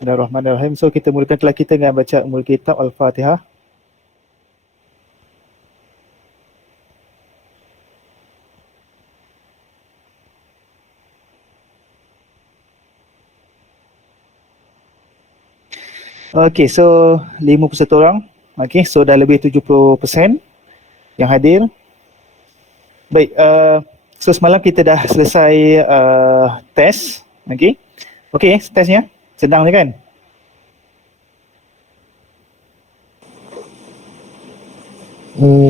Bismillahirrahmanirrahim. So kita mulakan kelas kita dengan baca Ummul Kitab Al-Fatihah. Okay, so 51 orang. Okay, so dah lebih 70% yang hadir. Baik, so semalam kita dah selesai test. Okay, okay, testnya senang je kan?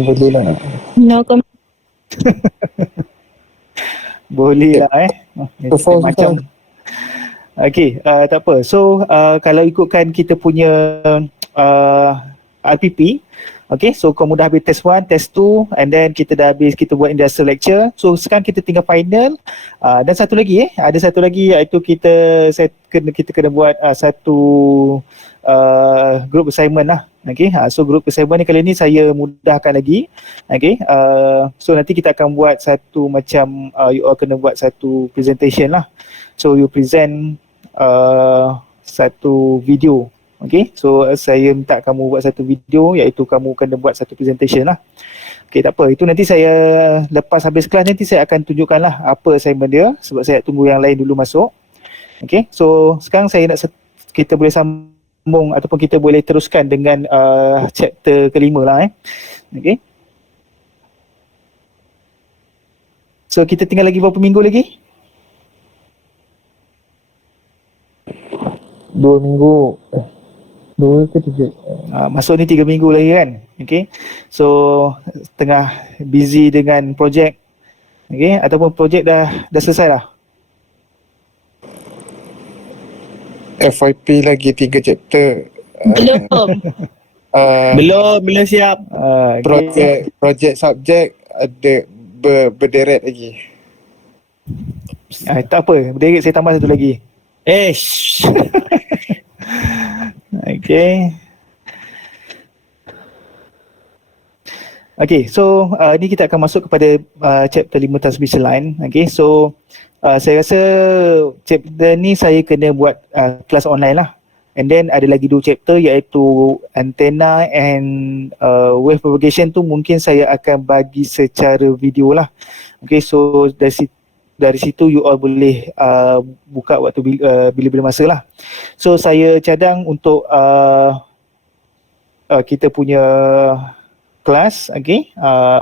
Boleh lah. No comment. Boleh lah Perform macam. Okay, tak apa. So kalau ikutkan kita punya RPP, okay, so kamu dah habis test 1, test 2, and then kita dah habis, kita buat industrial lecture. So sekarang kita tinggal final. Dan satu lagi ada satu lagi, iaitu kita kena buat satu group assignment lah. Okay, so group assignment ni kali ni saya mudahkan lagi. Okay, so nanti kita akan buat satu macam you all kena buat satu presentation lah. So you present satu video. Okay, so saya minta kamu buat satu video, iaitu kamu kena buat satu presentation lah. Okay, tak apa, itu nanti saya lepas habis kelas nanti saya akan tunjukkan lah apa assignment dia, sebab saya tunggu yang lain dulu masuk. Okay, so sekarang saya nak kita boleh sambung ataupun kita boleh teruskan dengan chapter kelima lah Okay, so kita tinggal lagi berapa minggu lagi? 2 minggu. 2 ke 3? Masuk ni 3 minggu lagi kan. Okay, so tengah busy dengan projek. Okay, ataupun projek dah selesai dah? FYP lagi 3 chapter. Belum. Belum siap. Okay. Projek subjek ada berderet lagi. Tak apa, berderet saya tambah satu lagi. Okay. Okay, so ni kita akan masuk kepada chapter 5 transmission line. Okay, so saya rasa chapter ni saya kena buat kelas online lah. And then ada lagi 2 chapter, iaitu antenna and wave propagation tu mungkin saya akan bagi secara video lah. Okay, so dari situ you all boleh buka waktu bila-bila masa lah. So saya cadang untuk kita punya kelas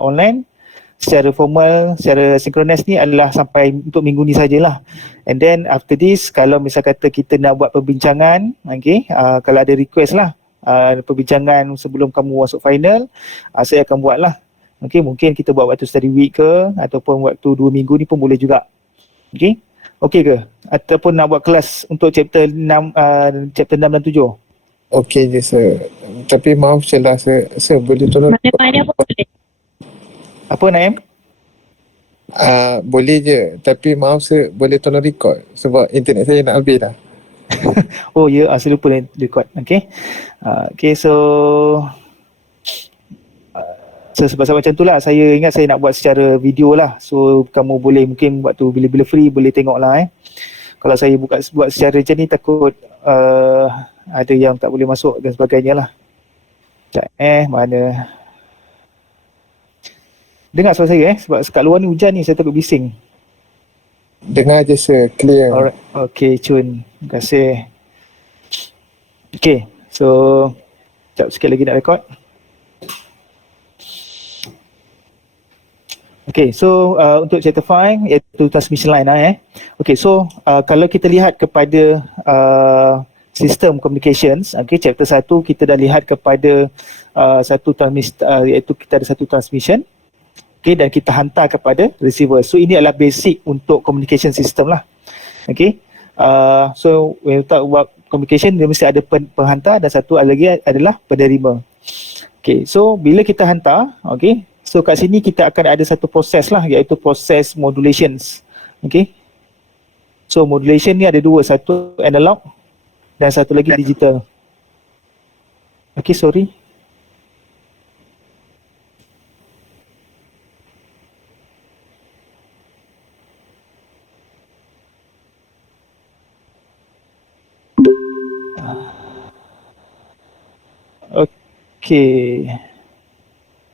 online secara formal, secara sinkronis ni adalah sampai untuk minggu ni sajalah. And then after this, kalau misal kata kita nak buat perbincangan, kalau ada request lah perbincangan sebelum kamu masuk final, saya akan buat lah. Mungkin kita buat waktu study week ke, ataupun waktu 2 minggu ni pun boleh juga. Okay ke? Ataupun nak buat kelas untuk chapter 6 dan 7? Okey je sir. Tapi maaf je lah sir boleh tolong Mana-mana pun boleh. Apa Naim? boleh je, tapi maaf sir boleh tolong record sebab internet saya nak habis dah. Oh ya, saya lupa record. Okay, so sebab macam tu lah, saya ingat saya nak buat secara video lah. So kamu boleh mungkin waktu bila-bila free boleh tengok lah Kalau saya buat secara macam ni, takut ada yang tak boleh masuk dan sebagainya lah. Sekejap mana dengar suara saya sebab kat luar ni hujan ni, saya takut bising. Dengar je sir, clear. Alright, okay Cun, terima kasih. Okay, so sekejap sikit lagi nak record. Okay, so untuk chapter 5 iaitu transmission line Okay, so kalau kita lihat kepada sistem communications, chapter 1 kita dah lihat kepada iaitu kita ada satu transmission, dan kita hantar kepada receiver. So ini adalah basic untuk communication system lah. So when we talk about communication, dia mesti ada penghantar dan satu lagi adalah penerima. So bila kita hantar, so kat sini kita akan ada satu proses lah, iaitu proses modulations. So modulation ni ada 2, satu analog dan satu lagi digital. Sorry.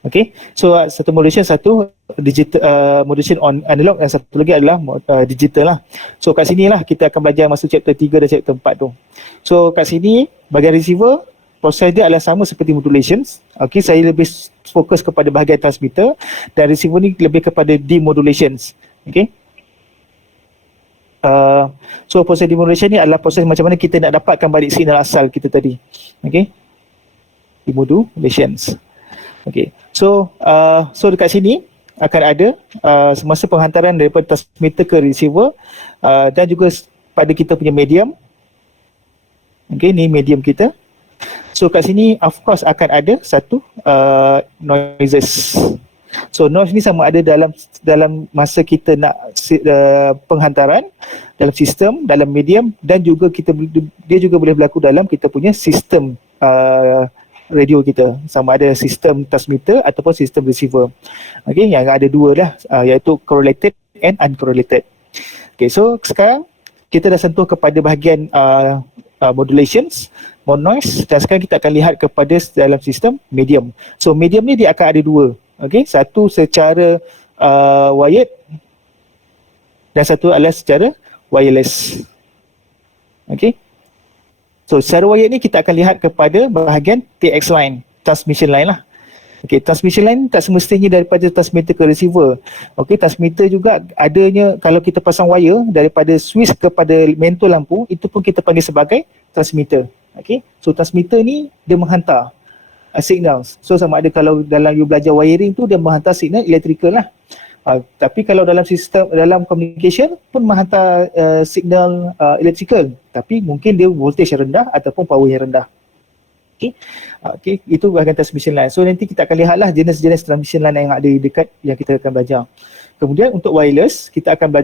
Okay, so satu modulation, satu digital modulation on analog, dan satu lagi adalah digital lah. So kat sini lah kita akan belajar masuk chapter 3 dan chapter 4 tu. So kat sini bahagian receiver, proses dia adalah sama seperti modulations. Okay, saya lebih fokus kepada bahagian transmitter, dan receiver ni lebih kepada demodulations. Okay. So proses demodulation ni adalah proses macam mana kita nak dapatkan balik signal asal kita tadi. Okay, demodulations. Okay, so dekat sini akan ada semasa penghantaran daripada transmitter ke receiver, dan juga pada kita punya medium. Okay, ni medium kita. So kat sini of course akan ada satu noises. So noise ni sama ada dalam masa kita nak penghantaran dalam sistem, dalam medium, dan juga dia juga boleh berlaku dalam kita punya sistem radio kita, sama ada sistem transmitter ataupun sistem receiver. Okay, yang ada dua lah, iaitu correlated and uncorrelated. Okay, so sekarang kita dah sentuh kepada bahagian modulations, noise, dan sekarang kita akan lihat kepada dalam sistem medium. So medium ni dia akan ada dua. Okay, satu secara wired dan satu adalah secara wireless. Okay. So secara wired ni kita akan lihat kepada bahagian TX line, transmission line lah. Okay, transmission line tak semestinya daripada transmitter ke receiver. Okay, transmitter juga adanya, kalau kita pasang wire daripada switch kepada mentol lampu, itu pun kita panggil sebagai transmitter. Okay, so transmitter ni dia menghantar signal. So sama ada kalau dalam you belajar wiring tu dia menghantar signal electrical lah. Tapi kalau dalam sistem, dalam communication pun menghantar signal electrical, tapi mungkin dia voltage yang rendah ataupun power yang rendah. Okay, itu bahagian transmission line. So nanti kita akan lihatlah jenis-jenis transmission line yang ada di dekat yang kita akan belajar. Kemudian untuk wireless, kita akan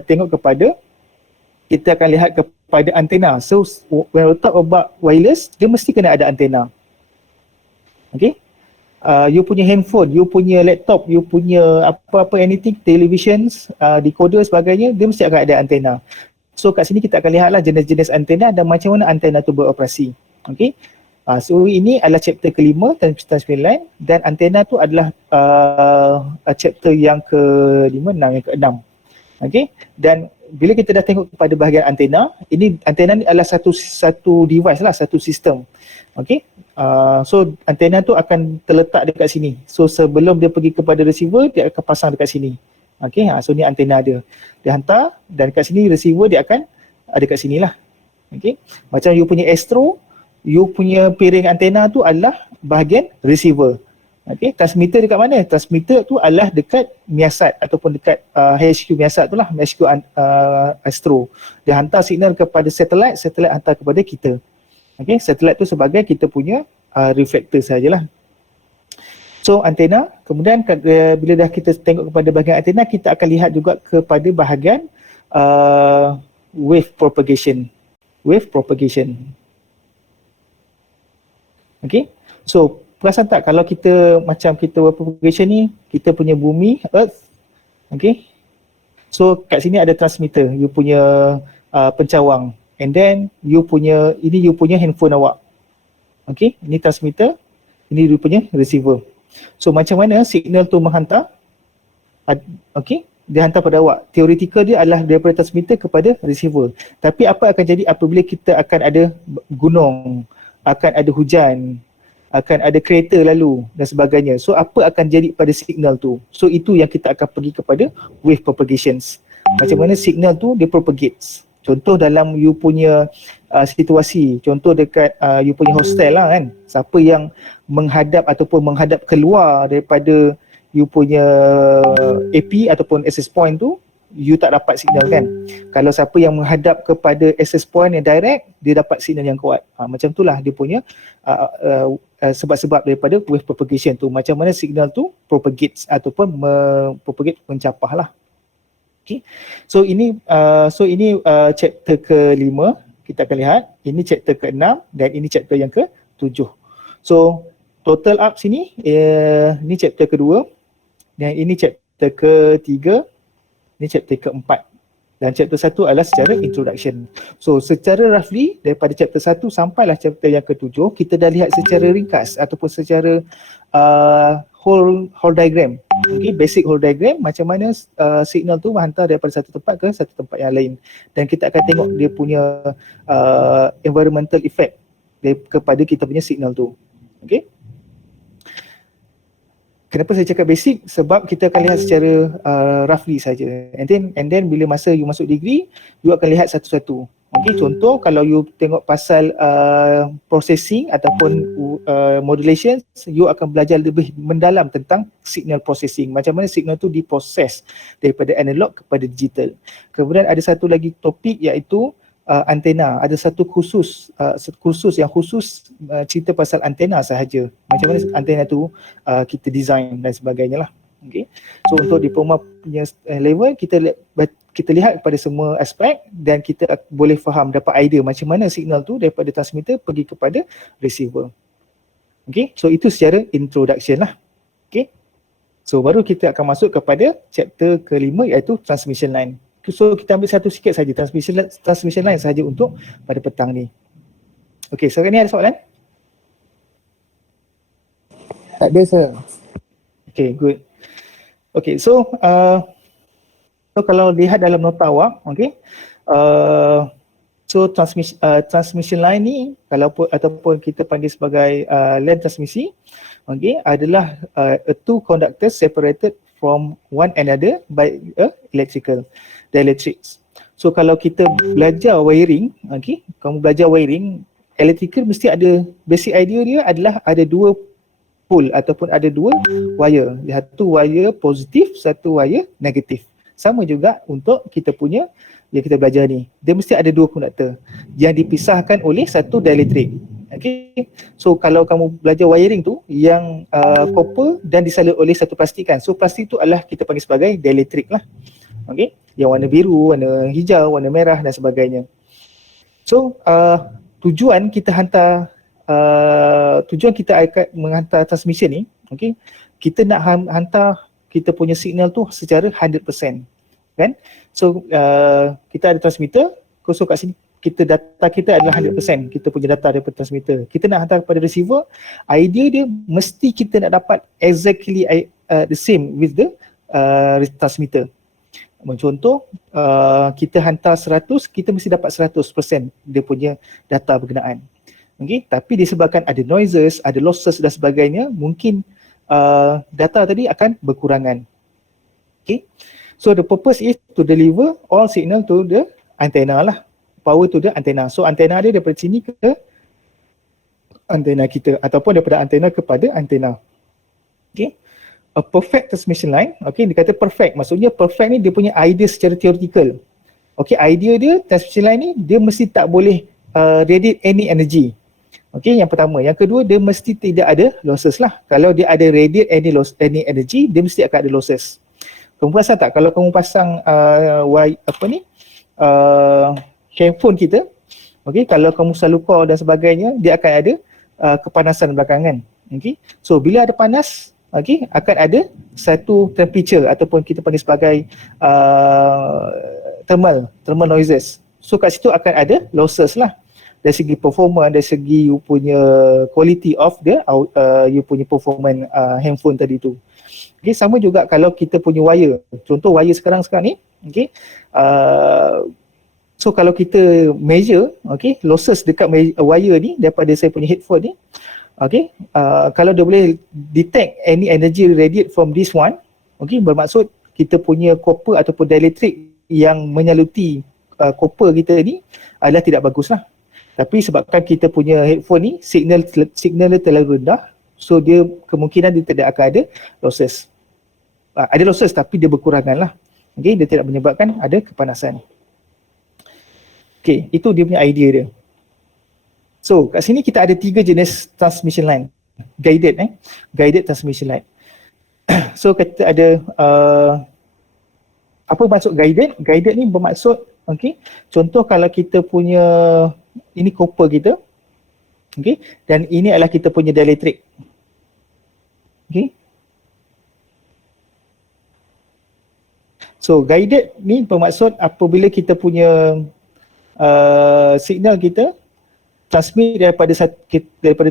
kita akan lihat kepada antena. So when we talk about wireless, dia mesti kena ada antena. Okay, you punya handphone, you punya laptop, you punya apa-apa anything, televisions, decoder sebagainya, dia mesti akan ada antena. So kat sini kita akan lihatlah jenis-jenis antena dan macam mana antena tu beroperasi. Okay, so ini adalah chapter kelima, transmission line, dan antena tu adalah chapter yang ke-5, yang ke-6. Okay, dan bila kita dah tengok kepada bahagian antena, ini antena ni adalah satu device lah, satu sistem. Okay, so antena tu akan terletak dekat sini. So sebelum dia pergi kepada receiver, dia akan pasang dekat sini. Okay, so ni antena dia hantar, dan dekat sini receiver dia akan ada kat sini lah. Okay, macam you punya Astro, you punya piring antena tu adalah bahagian receiver. Okay, transmitter dekat mana? Transmitter tu adalah dekat Miasat ataupun dekat HQ Miasat tu lah, HQ Astro. Dia hantar signal kepada satelit, satelit hantar kepada kita. Okay, satelit tu sebagai kita punya reflector sajalah. So antena, kemudian bila dah kita tengok kepada bahagian antena, kita akan lihat juga kepada bahagian wave propagation. Wave propagation. Okay, so perasan tak kalau kita macam kita wave propagation ni, kita punya bumi, earth. Okay, so kat sini ada transmitter, you punya pencawang, and then you punya handphone awak. Okay, ini transmitter, ini you punya receiver. So macam mana signal tu menghantar? Okay, dia hantar pada awak. Theoretical dia adalah daripada transmitter kepada receiver. Tapi apa akan jadi apabila kita akan ada gunung, akan ada hujan, akan ada kereta lalu dan sebagainya. So apa akan jadi pada signal tu? So itu yang kita akan pergi kepada wave propagations. Macam mana signal tu dia propagates. Contoh dalam you punya situasi, contoh dekat you punya hostel lah kan. Siapa yang menghadap ataupun menghadap keluar daripada you punya AP ataupun access point tu, you tak dapat signal kan. Kalau siapa yang menghadap kepada access point yang direct, dia dapat signal yang kuat. Macam itulah dia punya sebab-sebab daripada wave propagation tu. Macam mana signal tu propagates ataupun propagate, mencapah lah. Okay. So ini chapter ke-5 kita akan lihat. Ini chapter ke-6 dan ini chapter yang ke-7. So total up sini, ini chapter ke-2 dan ini chapter ke-3, ini chapter ke-4. dan chapter 1 adalah secara introduction. So secara roughly daripada chapter 1 sampailah chapter yang ke-7, kita dah lihat secara ringkas ataupun secara whole diagram. Okay, basic whole diagram macam mana signal tu menghantar daripada satu tempat ke satu tempat yang lain, dan kita akan tengok dia punya environmental effect kepada kita punya signal tu. Okay. Kenapa saya cakap basic? Sebab kita akan lihat secara roughly saja. And then bila masa you masuk degree, you akan lihat satu-satu. Okay, contoh kalau you tengok pasal processing ataupun modulation, you akan belajar lebih mendalam tentang signal processing. Macam mana signal tu diproses daripada analog kepada digital. Kemudian ada satu lagi topik iaitu antena. Ada satu kursus yang khusus cerita pasal antena sahaja. Macam mana antena tu kita design dan sebagainya lah. Okay. So untuk diploma punya level, kita lihat pada semua aspek dan kita boleh faham, dapat idea macam mana signal tu daripada transmitter pergi kepada receiver. Okay. So itu secara introduction lah. Okay. So baru kita akan masuk kepada chapter kelima iaitu transmission line. So kita ambil satu sikit saja transmission line saja untuk pada petang ni. Okey, sekarang ni ada soalan? Tak ada sir. Okay, good. Okay, so kalau lihat dalam nota awak, okay, so transmission line ni ataupun kita panggil sebagai line transmisi, okay, adalah two conductors separated from one another by electrical dielectrics. So kalau kita belajar wiring, okay, kamu belajar wiring, electrical mesti ada basic idea dia adalah ada dua pole ataupun ada dua wire. Satu wire positif, satu wire negatif. Sama juga untuk kita punya yang kita belajar ni. Dia mesti ada dua konduktor yang dipisahkan oleh satu dielectric. Okay. So kalau kamu belajar wiring tu yang copper dan disalut oleh satu plastik kan. So plastik tu adalah kita panggil sebagai dielectric lah. Okay. Yang warna biru, warna hijau, warna merah dan sebagainya. So tujuan kita akan menghantar transmission ni, okay, kita nak hantar kita punya signal tu secara 100%, kan? So kita ada transmitter, so kat sini data kita adalah 100%, kita punya data daripada transmitter. Kita nak hantar kepada receiver, idea dia mesti kita nak dapat exactly the same with the transmitter. Contoh, kita hantar 100, kita mesti dapat 100% dia punya data berkenaan. Okay, tapi disebabkan ada noises, ada losses dan sebagainya, mungkin data tadi akan berkurangan. Okay, so the purpose is to deliver all signal to the antenna lah, power to the antenna. So antenna dia daripada sini ke antena kita ataupun daripada antena kepada antena. Okay, a perfect transmission line, okay, dia kata perfect, maksudnya perfect ni dia punya idea secara theoretical. Okay, idea dia transmission line ni dia mesti tak boleh radiate any energy. Okay, yang pertama. Yang kedua, dia mesti tidak ada losses lah. Kalau dia ada radiate any energy, dia mesti akan ada losses. Kamu perasan tak kalau kamu pasang handphone kita, okay, kalau kamu selalu call dan sebagainya, dia akan ada kepanasan belakangan. Okay, so bila ada panas, okay, akan ada satu temperature ataupun kita panggil sebagai thermal noises. So kat situ akan ada losses lah. Dari segi performance, dari segi you punya quality of the you punya performance handphone tadi tu. Okay, sama juga kalau kita punya wire. Contoh wire sekarang ni, okay, so kalau kita measure, okay, losses dekat wire ni daripada saya punya headphone ni, okay, kalau dia boleh detect any energy radiate from this one, okay, bermaksud kita punya copper ataupun dielectric yang menyaluti copper kita ni adalah tidak bagus lah. Tapi sebabkan kita punya headphone ni signal dia terlalu rendah, so dia kemungkinan dia tidak akan ada losses. Ada losses tapi dia berkurangan lah. Okay, dia tidak menyebabkan ada kepanasan. Okay, itu dia punya idea dia. So kat sini kita ada 3 jenis transmission line. Guided transmission line. So kita ada apa maksud guided? Guided ni bermaksud, okay, contoh kalau kita punya ini copper kita, okay, dan ini adalah kita punya dielectric, okay. So guided ni bermaksud apabila kita punya signal kita transmit daripada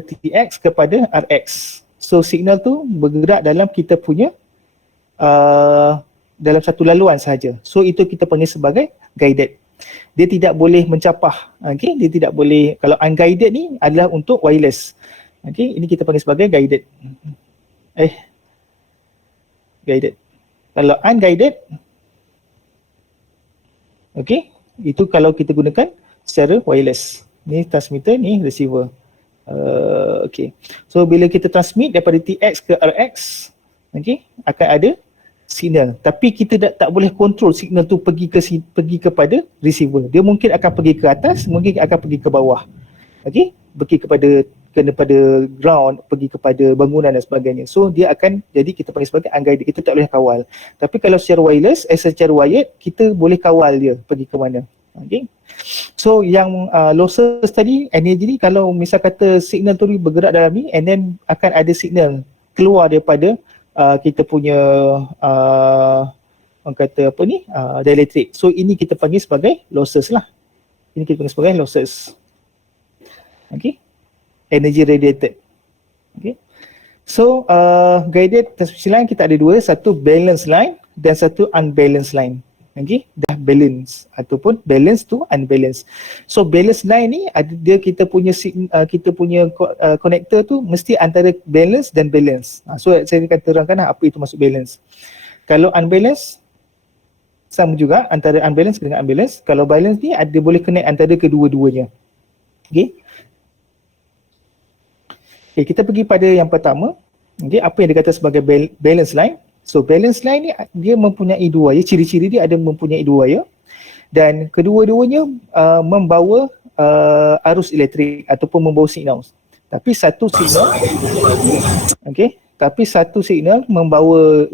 TX kepada RX. So signal tu bergerak dalam kita punya dalam satu laluan sahaja. So itu kita panggil sebagai guided. Dia tidak boleh mencapah. Okay? Dia tidak boleh, kalau unguided ni adalah untuk wireless. Okay? Ini kita panggil sebagai guided. Guided. Kalau unguided, okay, itu kalau kita gunakan secara wireless. Ni transmitter, ni receiver. Okay. So bila kita transmit daripada TX ke RX, okay, akan ada signal. Tapi kita tak boleh kontrol signal tu pergi kepada receiver. Dia mungkin akan pergi ke atas, mungkin akan pergi ke bawah. Okay, pergi kena pada ground, pergi kepada bangunan dan sebagainya. So dia akan jadi kita panggil sebagai unguided. Kita tak boleh kawal. Tapi kalau secara wireless, secara wired, kita boleh kawal dia pergi ke mana. Okay. So yang losses tadi, energy ni, kalau misal kata signal tu bergerak dalam ni and then akan ada signal keluar daripada kita punya orang kata apa ni, dielectric. So ini kita panggil sebagai losses lah. Ini kita panggil sebagai losses. Okay. Energy radiated. Okay. So guided transmission line kita ada dua, satu balance line dan satu unbalanced line. Okay, dah balance ataupun balance to unbalance. So balance line ni ada dia kita punya connector tu mesti antara balance dan balance. So saya akan terangkan apa itu maksud balance. Kalau unbalance sama juga antara unbalance dengan unbalance. Kalau balance ni ada boleh connect antara kedua-duanya. Okay. Okay, kita pergi pada yang pertama. Okay, apa yang dikatakan sebagai balance line. So balance line ni dia mempunyai dua wire, ciri-ciri dia ada mempunyai dua wire dan kedua-duanya membawa arus elektrik ataupun membawa signal. Tapi satu signal membawa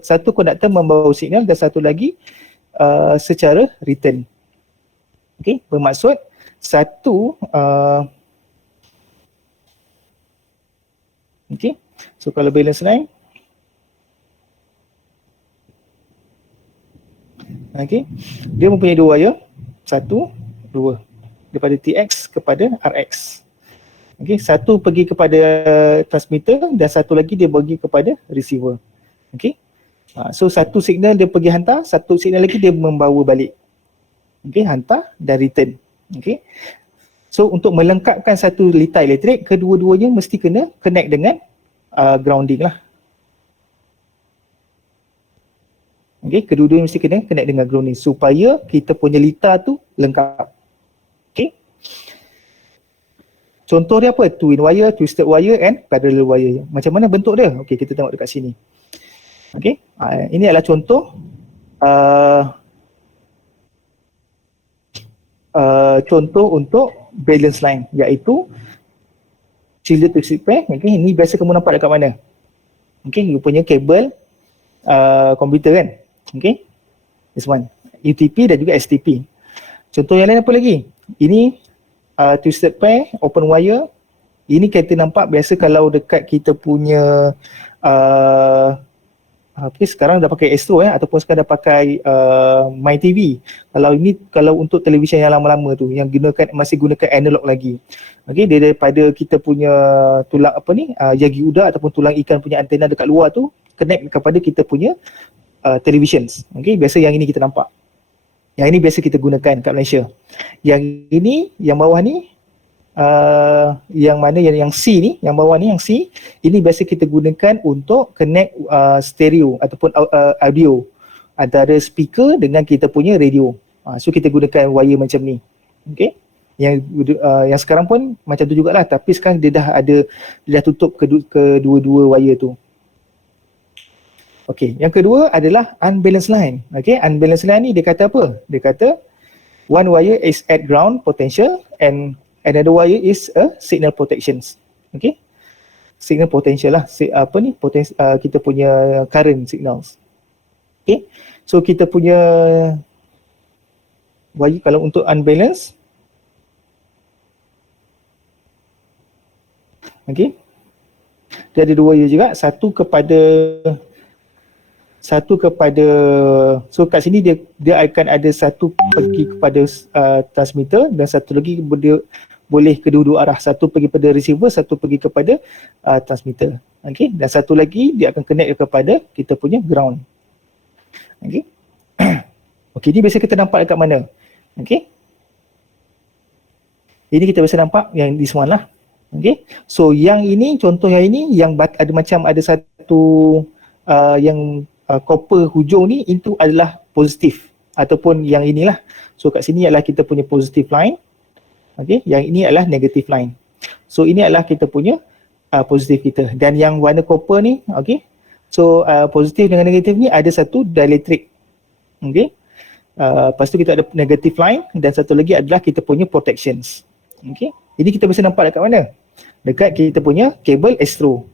satu konduktor membawa signal dan satu lagi secara return. Okey, bermaksud satu okey. So kalau balance line, okay, dia mempunyai dua wire, satu, dua, daripada TX kepada RX. Okay, satu pergi kepada transmitter dan satu lagi dia bagi kepada receiver. Okay, so satu signal dia pergi hantar, satu signal lagi dia membawa balik. Okay, hantar dan return. Okay, so untuk melengkapkan satu litar elektrik, kedua-duanya mesti kena connect dengan grounding lah. Okay, kedua-duanya mesti kena connect dengan grounding supaya kita punya litar tu lengkap. Okay. Contoh dia apa? Twin wire, twisted wire and parallel wire. Macam mana bentuk dia? Okay, kita tengok dekat sini. Okay, ini adalah contoh contoh untuk balance line, iaitu shielded twisted pair. Okay, ini biasa kamu nampak dekat mana? Okay, rupanya kabel komputer kan. Okay, this one UTP dan juga STP. Contoh yang lain apa lagi? Ini twisted pair, open wire. Ini kita nampak biasa kalau dekat kita punya sekarang dah pakai Astro ataupun sekarang dah pakai My TV. Kalau untuk televisyen yang lama-lama tu yang masih gunakan analog lagi. Okey, dia daripada kita punya tulang yagi udang ataupun tulang ikan punya antena dekat luar tu connect kepada kita punya televisions. Okey, biasa yang ini kita nampak. Yang ini biasa kita gunakan kat Malaysia. Yang ini, yang bawah ni yang mana yang C ni, yang bawah ni yang C, ini biasa kita gunakan untuk connect stereo ataupun audio antara speaker dengan kita punya radio. So kita gunakan wire macam ni. Okey. Yang sekarang pun macam tu jugalah, tapi sekarang dia dah tutup kedua-dua wire tu. Okey, yang kedua adalah unbalanced line. Okey, unbalanced line ni dia kata apa? Dia kata one wire is at ground potential and another wire is a signal protections. Okey, signal potential lah, kita punya current signals. Okey, so kita punya wire kalau untuk unbalanced, okey, dia ada dua wire juga, satu kepada satu kepada, so kat sini dia akan ada satu pergi kepada transmitter dan satu lagi dia boleh kedua-dua arah, satu pergi kepada receiver, satu pergi kepada transmitter. Okey, dan satu lagi dia akan connect kepada kita punya ground. Okey. Okey, ni biasa kita nampak dekat mana? Okey. Ini kita biasa nampak yang di one lah. Okey. So yang ini, contoh yang ini yang ada macam ada satu yang copper hujung ni, itu adalah positif ataupun yang inilah. So kat sini adalah kita punya positive line. Okey, yang ini adalah negative line. So ini adalah kita punya positif kita. Dan yang warna copper ni, okey. So positif dengan negatif ni ada satu dielectric. Okey. Lepas tu kita ada negative line dan satu lagi adalah kita punya protections. Okey. Jadi kita bisa nampak dekat mana? Dekat kita punya kabel Astro.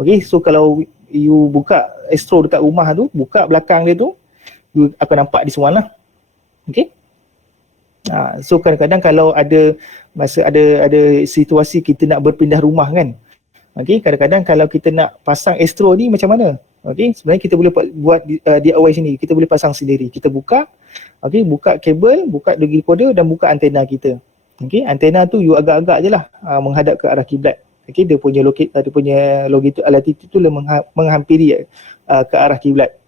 Okey, so kalau you buka Astro dekat rumah tu, buka belakang dia tu, you akan nampak di semua lah. Okey. So kadang-kadang kalau ada masa ada situasi kita nak berpindah rumah kan. Okey, kadang-kadang kalau kita nak pasang Astro ni macam mana? Okey, sebenarnya kita boleh buat DIY sini. Kita boleh pasang sendiri. Kita buka, okey, buka kabel, buka decoder dan buka antena kita. Okey, antena tu you agak-agak je lah menghadap ke arah kiblat. Okey, dia punya latitude tu menghampiri ke arah kiblat.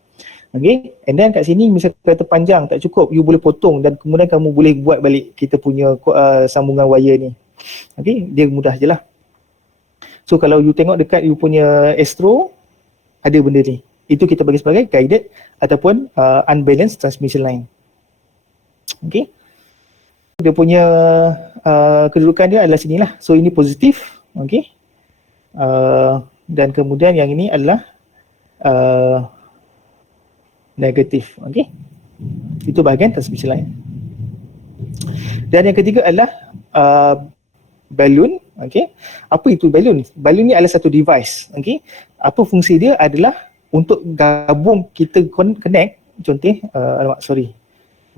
Okey, and then kat sini misalnya kata panjang tak cukup, you boleh potong dan kemudian kamu boleh buat balik kita punya sambungan wire ni. Okey, dia mudah je lah. So kalau you tengok dekat you punya Astro, ada benda ni. Itu kita bagi sebagai guided ataupun unbalanced transmission line. Okey. Dia punya kedudukan dia adalah sinilah. So ini positif, okey. Dan kemudian yang ini adalah negatif, okey. Itu bahagian transmission line. Dan yang ketiga adalah balloon, okey. Apa itu balloon? Balloon ni adalah satu device, okey. Apa fungsi dia adalah untuk gabung kita connect, contoh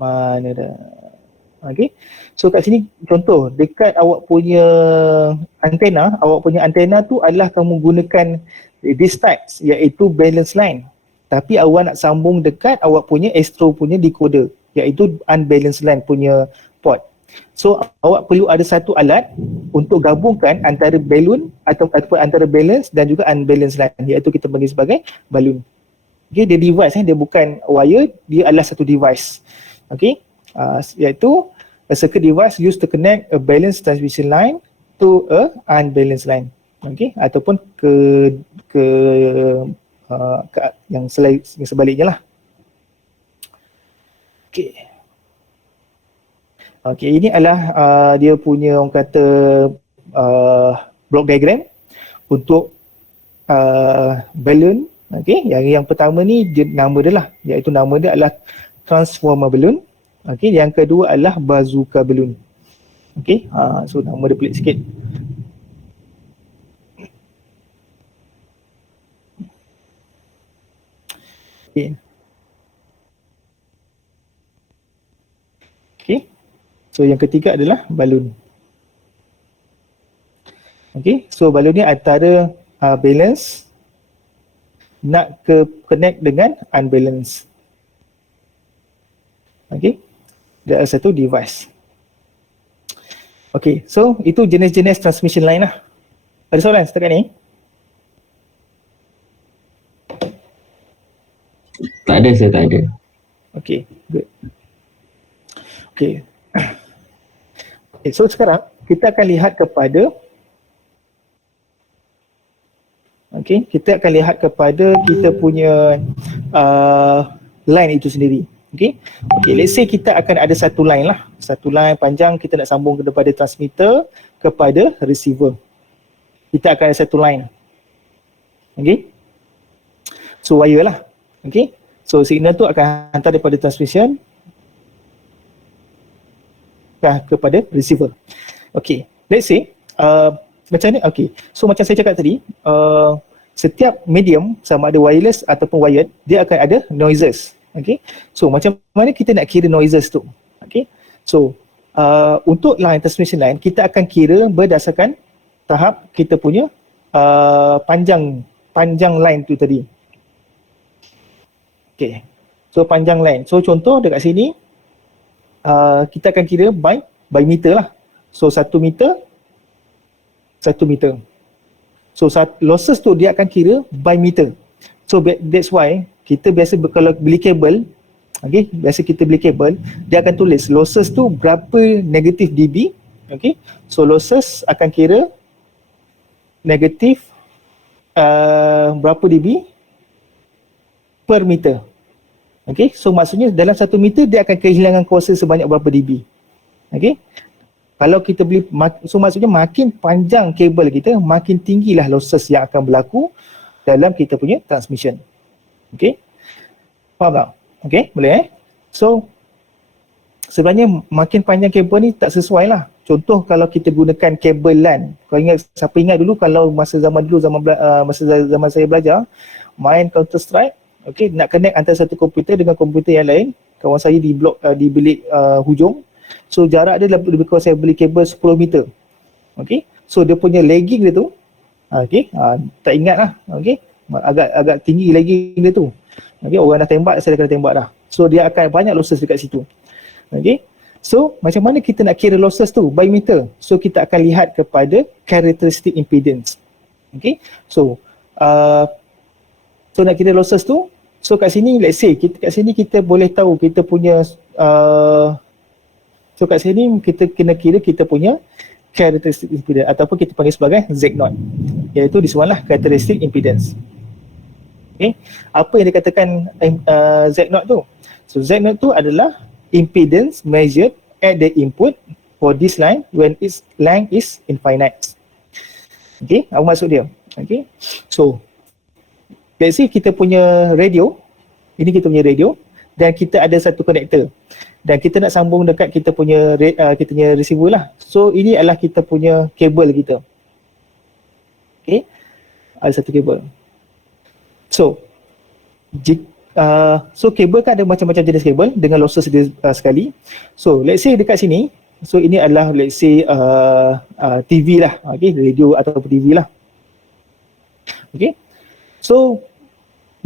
mana dah. Okey. So kat sini contoh dekat awak punya antena tu adalah kamu gunakan this type iaitu balance line. Tapi awak nak sambung dekat awak punya Astro punya decoder iaitu unbalanced line punya port. So awak perlu ada satu alat untuk gabungkan antara balloon ataupun antara balance dan juga unbalanced line, iaitu kita bagi sebagai balloon. Okey, dia device dia bukan wire, dia adalah satu device. Okey, iaitu a circuit device used to connect a balanced transmission line to a unbalanced line. Okey, ataupun ke yang sebaliknya lah. Okey. Okey, ini adalah dia punya orang kata block diagram untuk balloon. Okey, yang pertama ni nama dia lah, iaitu nama dia adalah transformer balloon. Okey, yang kedua adalah bazooka balloon. Okey, so nama dia pelik sikit. Okey. Okey. So yang ketiga adalah balloon. Okey, so balloon ni antara balance nak connect dengan unbalance. Okey. Dia ada satu device. Okey, so itu jenis-jenis transmission line lah. Ada soalan setakat ni? Tak ada, saya tak ada. Okey, good. Okey. Okay, so sekarang kita akan lihat kepada kita akan lihat kepada kita punya line itu sendiri. Okay, let's say kita akan ada satu line lah. Satu line panjang kita nak sambung daripada transmitter kepada receiver. Kita akan ada satu line. Okay. So wire lah. Okay. So signal tu akan hantar daripada transmission kepada receiver. Okay. Let's say macam ni. Okay. So macam saya cakap tadi, setiap medium sama ada wireless ataupun wired, dia akan ada noises. Okay. So macam mana kita nak kira noises tu? Okay. So untuk line transmission line, kita akan kira berdasarkan tahap kita punya panjang line tu tadi. Okay. So panjang line. So contoh dekat sini kita akan kira by meter lah. So 1 meter 1 meter. So losses tu dia akan kira by meter. So that's why kita biasa kalau beli kabel, okay, biasa kita beli kabel, dia akan tulis losses tu berapa negatif dB. Okay. So losses akan kira negatif berapa dB per meter. Okay, so maksudnya dalam 1 meter dia akan kehilangan kuasa sebanyak berapa dB. Okay, kalau kita beli, so maksudnya makin panjang kabel kita, makin tinggilah losses yang akan berlaku dalam kita punya transmission. Okay, faham tak? Okay, boleh So sebenarnya makin panjang kabel ni tak sesuai lah. Contoh kalau kita gunakan kabel LAN, kau ingat, siapa ingat dulu kalau masa zaman saya belajar main Counter Strike, okay, nak connect antara satu komputer dengan komputer yang lain, kawan saya di blok di bilik hujung, so jarak dia lebih kurang saya beli kabel 10 meter. Okay, so dia punya lagging dia tu, okay, tak ingat lah, okay, agak tinggi lagging dia tu. Okay, orang dah tembak, saya dah kena tembak dah. So dia akan banyak losses dekat situ. Okay, so macam mana kita nak kira losses tu by meter? So kita akan lihat kepada characteristic impedance. Okay, so nak kira losses tu, so kat sini let's say kat sini kita boleh tahu kita punya so kat sini kita kena kira kita punya characteristic impedance ataupun kita panggil sebagai Z0, iaitu disebutlah characteristic impedance. Okay, apa yang dikatakan Z0 tu? So Z0 tu adalah impedance measured at the input for this line when its length is infinite. Okay, apa maksud dia? Okay, so let's say kita punya radio, ini kita punya radio, dan kita ada satu konektor dan kita nak sambung dekat kita punya receiver lah. So ini adalah kita punya kabel kita. Okay, ada satu kabel. So so kabel kan ada macam-macam jenis kabel dengan losses dia sekali. So let's say dekat sini, so ini adalah let's say TV lah, okay, radio ataupun TV lah. Okay, so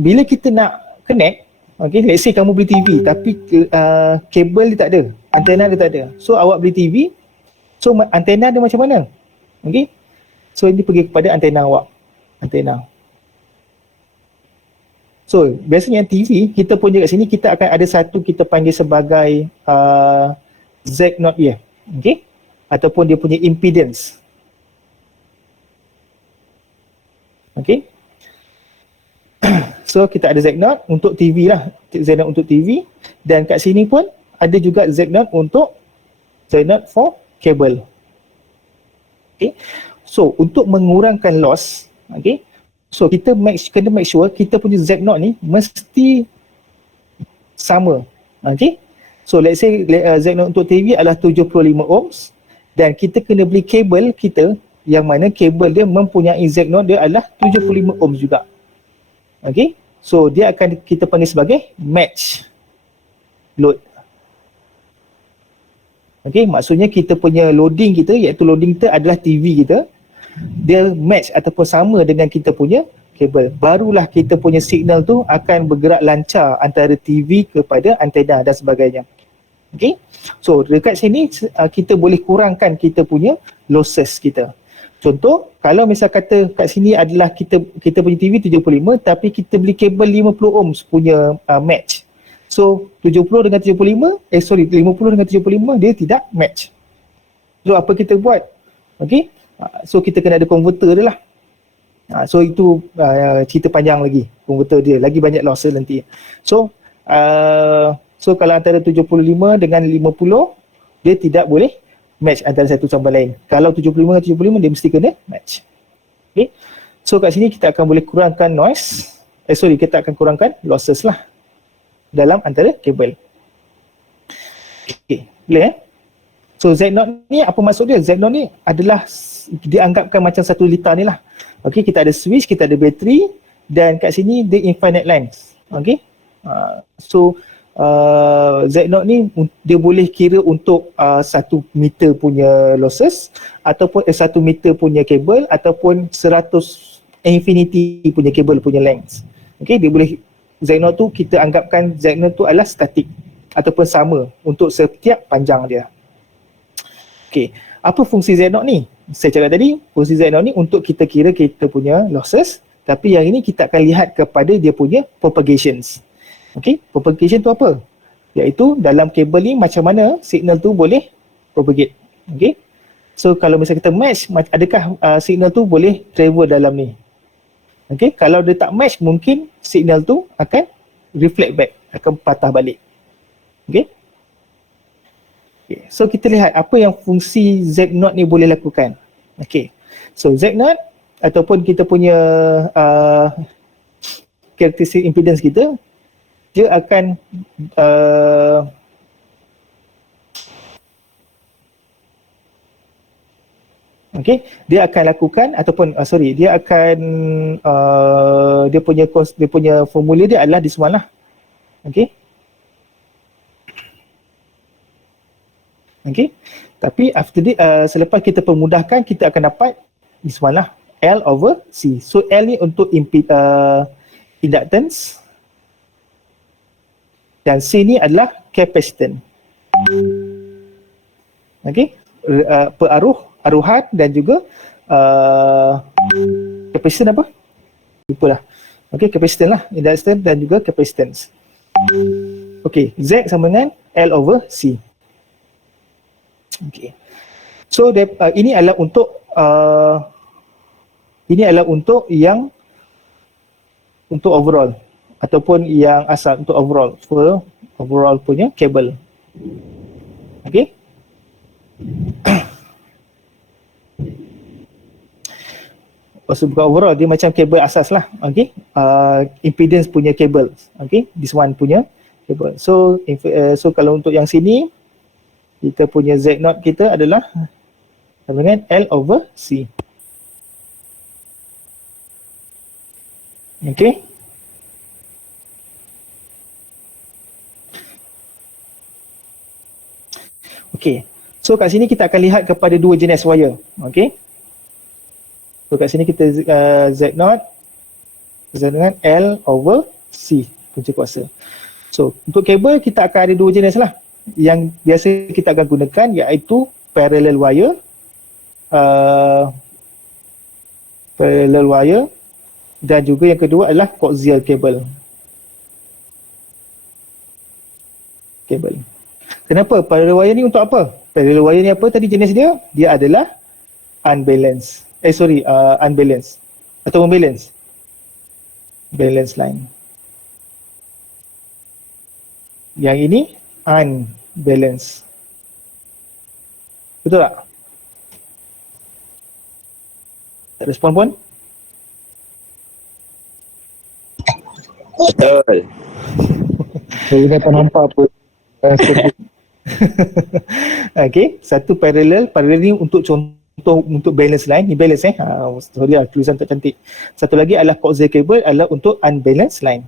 bila kita nak connect, okay, let's say kamu beli TV tapi kabel dia tak ada, antena dia tak ada. So awak beli TV, so antena dia macam mana? Okay, so ini pergi kepada antena awak, antena. So biasanya yang TV, kita punya kat sini kita akan ada satu kita panggil sebagai Z0 dia, okay, ataupun dia punya impedance. Okay, so kita ada Z0 untuk TV lah, Z0 untuk TV, dan kat sini pun ada juga Z0 untuk Z0 for cable. Okay, so untuk mengurangkan loss, okay, so kita kena make sure kita punya Z0 ni mesti sama. Okay, so let's say Z0 untuk TV adalah 75 ohms dan kita kena beli kabel kita yang mana kabel dia mempunyai Z0 dia adalah 75 ohms juga. Okay, so dia akan kita panggil sebagai match load. Okay, maksudnya kita punya loading kita, iaitu loading kita adalah TV kita, dia match ataupun sama dengan kita punya kabel. Barulah kita punya signal tu akan bergerak lancar antara TV kepada antena dan sebagainya. Okay, so dekat sini kita boleh kurangkan kita punya losses kita. Contoh, kalau misal kata kat sini adalah kita punya TV 75 tapi kita beli kabel 50 ohms punya match. So 70 dengan 50 dengan 75 dia tidak match. So apa kita buat? Okay, so kita kena ada converter dia lah. So itu cerita panjang lagi, converter dia lagi banyak losses nanti. So kalau antara 75 dengan 50 dia tidak boleh match antara satu sama lain. Kalau 75 dengan 75 dia mesti kena match. Okay, so kat sini kita akan boleh kurangkan noise, kita akan kurangkan losses lah dalam antara kabel. Okay, boleh So Z0 ni apa maksud dia? Z0 ni adalah dianggapkan macam satu litar ni lah. Okay, kita ada switch, kita ada bateri dan kat sini dia infinite length. Okay, Z0 ni dia boleh kira untuk 1 meter punya losses ataupun 1 meter punya kabel ataupun 100 infinity punya kabel punya length. Okay, dia boleh Z0 tu kita anggapkan Z0 tu adalah statik ataupun sama untuk setiap panjang dia. Okey, apa fungsi Z0 ni? Saya cakap tadi, fungsi Z0 ni untuk kita kira kita punya losses, tapi yang ini kita akan lihat kepada dia punya propagations. Okey, propagation tu apa? Iaitu dalam kabel ni macam mana signal tu boleh propagate. Okey. So kalau misalnya kita match, adakah signal tu boleh travel dalam ni? Okey, kalau dia tak match, mungkin signal tu akan reflect back, akan patah balik. Okey. Okay. So kita lihat apa yang fungsi Z0 ni boleh lakukan. Okey. So Z0 ataupun kita punya characteristic impedance kita, dia akan okey, dia akan lakukan ataupun dia akan dia punya formula dia adalah this one lah. Okey. Okey. Tapi after this, selepas kita permudahkan, kita akan dapat this one lah, L over C. So L ni untuk inductance dan C ni adalah capacitance. Okey. Aruhan dan juga capacitance apa? Lupa lah. Okey, capacitance lah, inductance dan juga capacitance. Okey, Z sama dengan L over C. Okey. So ini adalah untuk yang untuk overall ataupun yang asal untuk overall punya kabel. Okey. Maksud bukan overall, dia macam kabel asas lah. Okey. Impedance punya kabel. Okey. This one punya kabel. So kalau untuk yang sini, kita punya Z0 kita adalah sama dengan L over C. Okey. Okey. So kat sini kita akan lihat kepada dua jenis wire. Okey. So kat sini kita Z0 dengan L over C punca kuasa. So untuk kabel kita akan ada dua jenis lah. Yang biasa kita akan gunakan iaitu parallel wire, dan juga yang kedua adalah coaxial cable. Kenapa parallel wire ni untuk apa? Parallel wire ni apa tadi jenis dia? Dia adalah unbalanced atau unbalanced. Balance line. Yang ini unbalanced. Betul tak? Tak respon pun? Betul. Saya tak nampak apa. Okey, satu parallel ni untuk contoh untuk balance line, ni balance sorry lah tulisan tak cantik. Satu lagi adalah coaxial cable adalah untuk unbalanced line.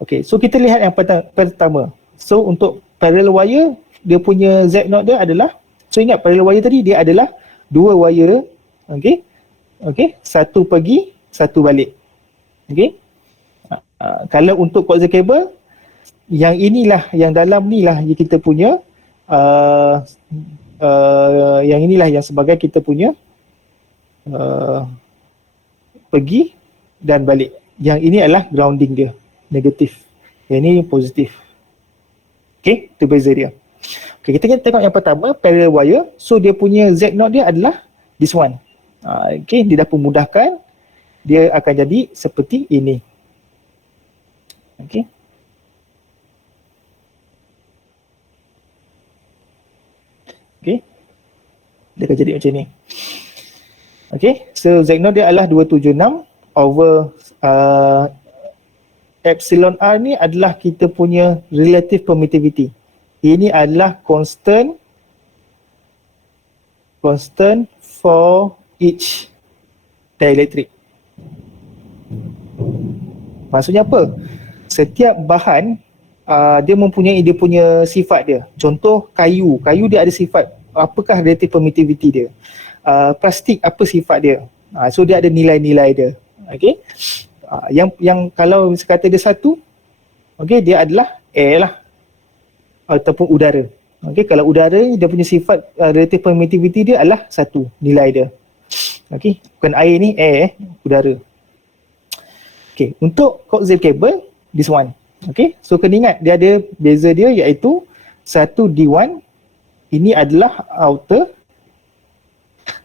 Okey, so kita lihat yang pertama. So untuk parallel wire, dia punya Z0 dia adalah, so ingat parallel wire tadi dia adalah dua wire, okey, satu pergi, satu balik. Okey. Kalau untuk coaxial cable, yang inilah, yang dalam ni lah yang kita punya yang inilah yang sebagai kita punya pergi dan balik. Yang ini adalah grounding dia, negatif. Yang ini positif. Okey, itu beza dia. Okey, kita tengok yang pertama, parallel wire. So dia punya Z0 dia adalah this one. Okey, dia dah pemudahkan, dia akan jadi seperti ini. Okey. Okey. Dia akan jadi macam ni. Okey, so Z0 dia adalah 276 over epsilon R ni adalah kita punya relative permittivity. Ini adalah constant for each dielectric. Maksudnya apa? Setiap bahan dia mempunyai dia punya sifat dia. Contoh kayu dia ada sifat, apakah relative permittivity dia? Plastik apa sifat dia? So dia ada nilai-nilai dia. Okey. Yang kalau misalnya kata dia satu, okey, dia adalah air lah ataupun udara. Okey, kalau udara dia punya sifat relative permittivity dia adalah satu nilai dia. Okey, bukan air ni, air, udara. Okey, untuk coaxial cable, this one. Okey, so kena ingat dia ada beza dia iaitu satu D1 ini adalah outer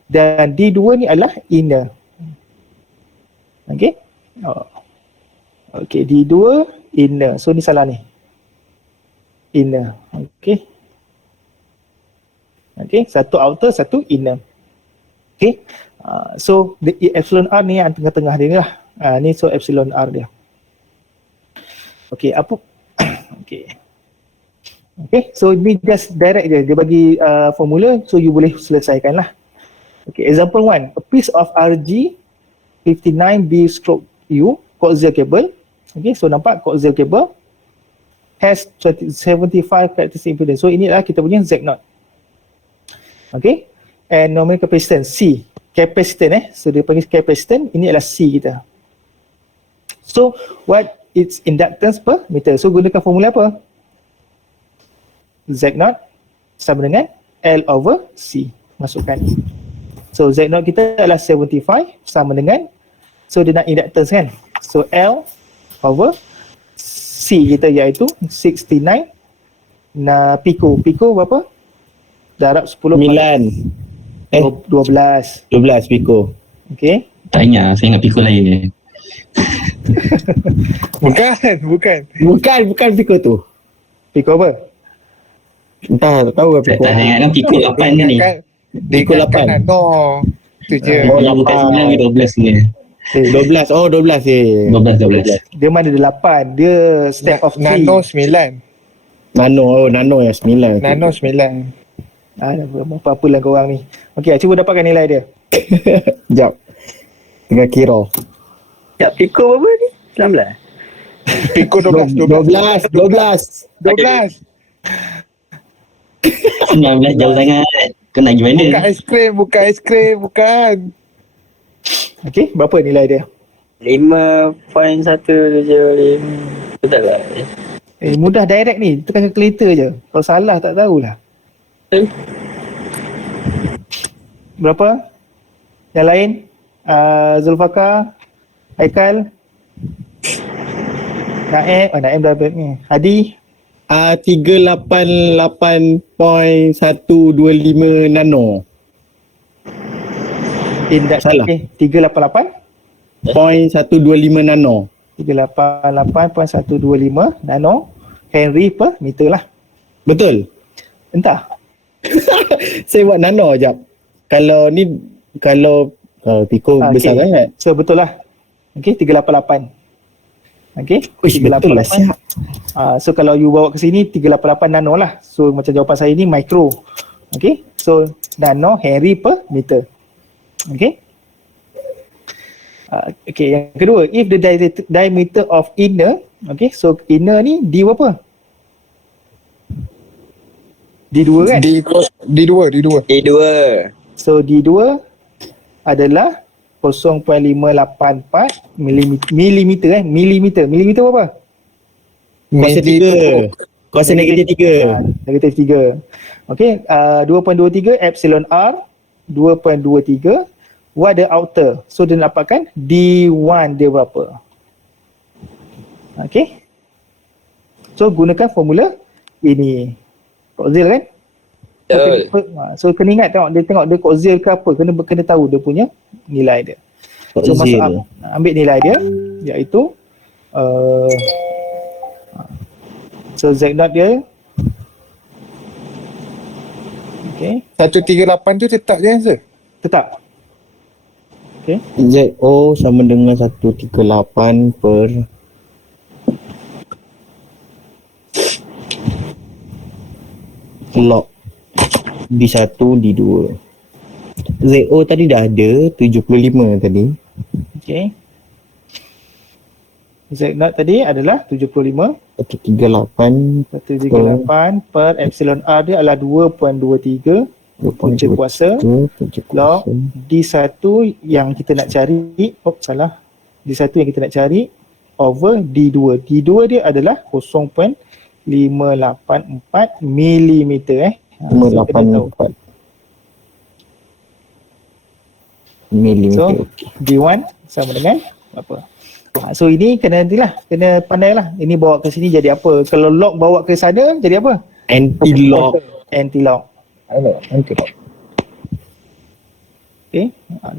dan D2 ni adalah inner. Okey. Okey, D2 inner. So ni salah ni. Inner. Okey. Okey, satu outer, satu inner. Okey. So the epsilon R ni yang tengah-tengah dia ni lah. Ni so epsilon R dia. Okey, apa? Okey. Okay, so ni just direct je, dia bagi formula, so you boleh selesaikan lah. Okay, example 1, a piece of RG 59B stroke U coaxial cable. Okay, so nampak coaxial cable has 75 characteristic impedance. So ini adalah kita punya Z0. Okay, and nominal capacitance C, capacitance so dia panggil capacitance, ini adalah C kita. So what its inductance per meter? So gunakan formula apa? Z0 sama dengan L over C. Masukkan. So Z0 kita adalah 75 sama dengan, so dia nak inductance kan. So L over C kita iaitu 69 pico. Pico berapa? Darab 10 9 12. 12 pico. Okay. Tak ingat, saya ingat pikul lain je. Bukan Bukan pico tu. Pico apa? Entah, tak tahu apa pico. Tak ingat kan pikul 8 kan ni. Dia Pukul ingatkan 8. nano. Tu je. Oh, Dia bukan 9 ke 12 ni. 12. Oh, 12 eh. 12. Dia mana ada 8. Dia step of 3. Nano 9. Nano yang 9. Nano 9. Apa-apa lah korang ni. Okey, cuba dapatkan nilai dia. Sekejap. Tengah kira. Tak Pico berapa ni? 19. Pico 12. 12. 12. 19 jauh sangat. Kau nak Bukan gimana? aiskrim, bukan. Okey, berapa nilai dia? 5.175. Betul lah. Mudah direct ni. Tekan calculator je. Kalau salah tak tahulah. Berapa? Yang lain? Zulfaqar, Haikal, Naim dah ni. Hadi, 388.125 nano. Salah. Okay, 388 .125 nano. 388.125 nano Henry per meter lah. Betul? Entah. Saya buat nano jap. Kalau pico besar Okay. sangat. So betul lah. Okay, 388. Okay, Uish, betul lah siap. So kalau you bawa ke sini 388 nano lah. So macam jawapan saya ni micro. Okay, so nano Henry per meter. Okay. Okay, yang kedua, if the diameter of inner, okay, so inner ni D berapa? D2 kan? D2. D2. So D2 adalah 0.584 milimeter kan? Milimeter berapa? Kuasa 3. Kuasa negatif 3. Negatif 3. Okay, 2.23 epsilon R 2.23. What the outer? So dia dapatkan D1 dia berapa? Okay. So gunakan formula ini. Coaxial kan? Betul. So kena ingat tengok dia coaxial ke apa, kena tahu dia punya nilai dia. So masuk ambil nilai dia iaitu so Z0 dia okay, 138 tu tetap je answer. tetap. Okay. ZO sama dengan 138 per log D1 D2. ZO tadi dah ada 75 tadi. Okay. Z0 tadi adalah 75. 138 138 per epsilon R dia adalah 2.23 punca kuasa log D1 yang kita nak cari. Salah. D1 yang kita nak cari over D2. D2 dia adalah 0.584 mm. So, kita dah tahu. 584 milimeter. So, Okey. D1 sama dengan apa? So ini kena pandai lah. Ini bawa ke sini jadi apa? Kalau lock bawa ke sana jadi apa? Anti-lock. Anti-lock. Nanti tak. Okay.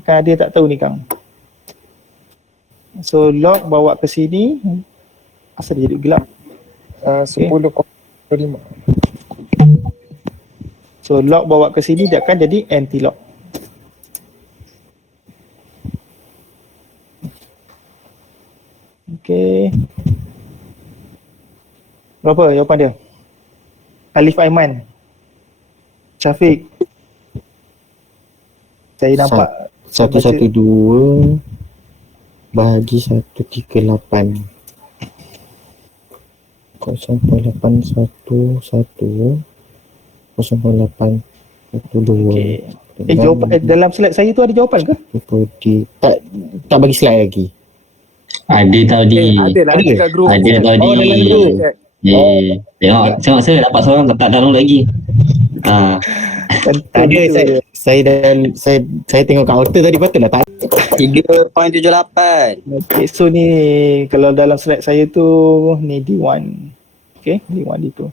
Kan dia tak tahu ni Kang. So lock bawa ke sini. Asal dia jadi gelap? 10,5. So lock bawa ke sini dia akan jadi anti-lock. Okay. Berapa jawapan dia? Alif Aiman. Syafiq. Saya nampak 112 bahagi 138 0.811 0.812. okay. Jawapan dalam slide saya tu ada jawapan ke? Tak bagi slide lagi. Ada tau di. Ada lah dekat group. Ada tau di. dalam group. Tengok saya seorang tak download lagi. Tak ada, saya tengok kat author tadi patutlah tak. 3.78. Okay, so ni kalau dalam slide saya tu ni D1. Okay, D1 D2.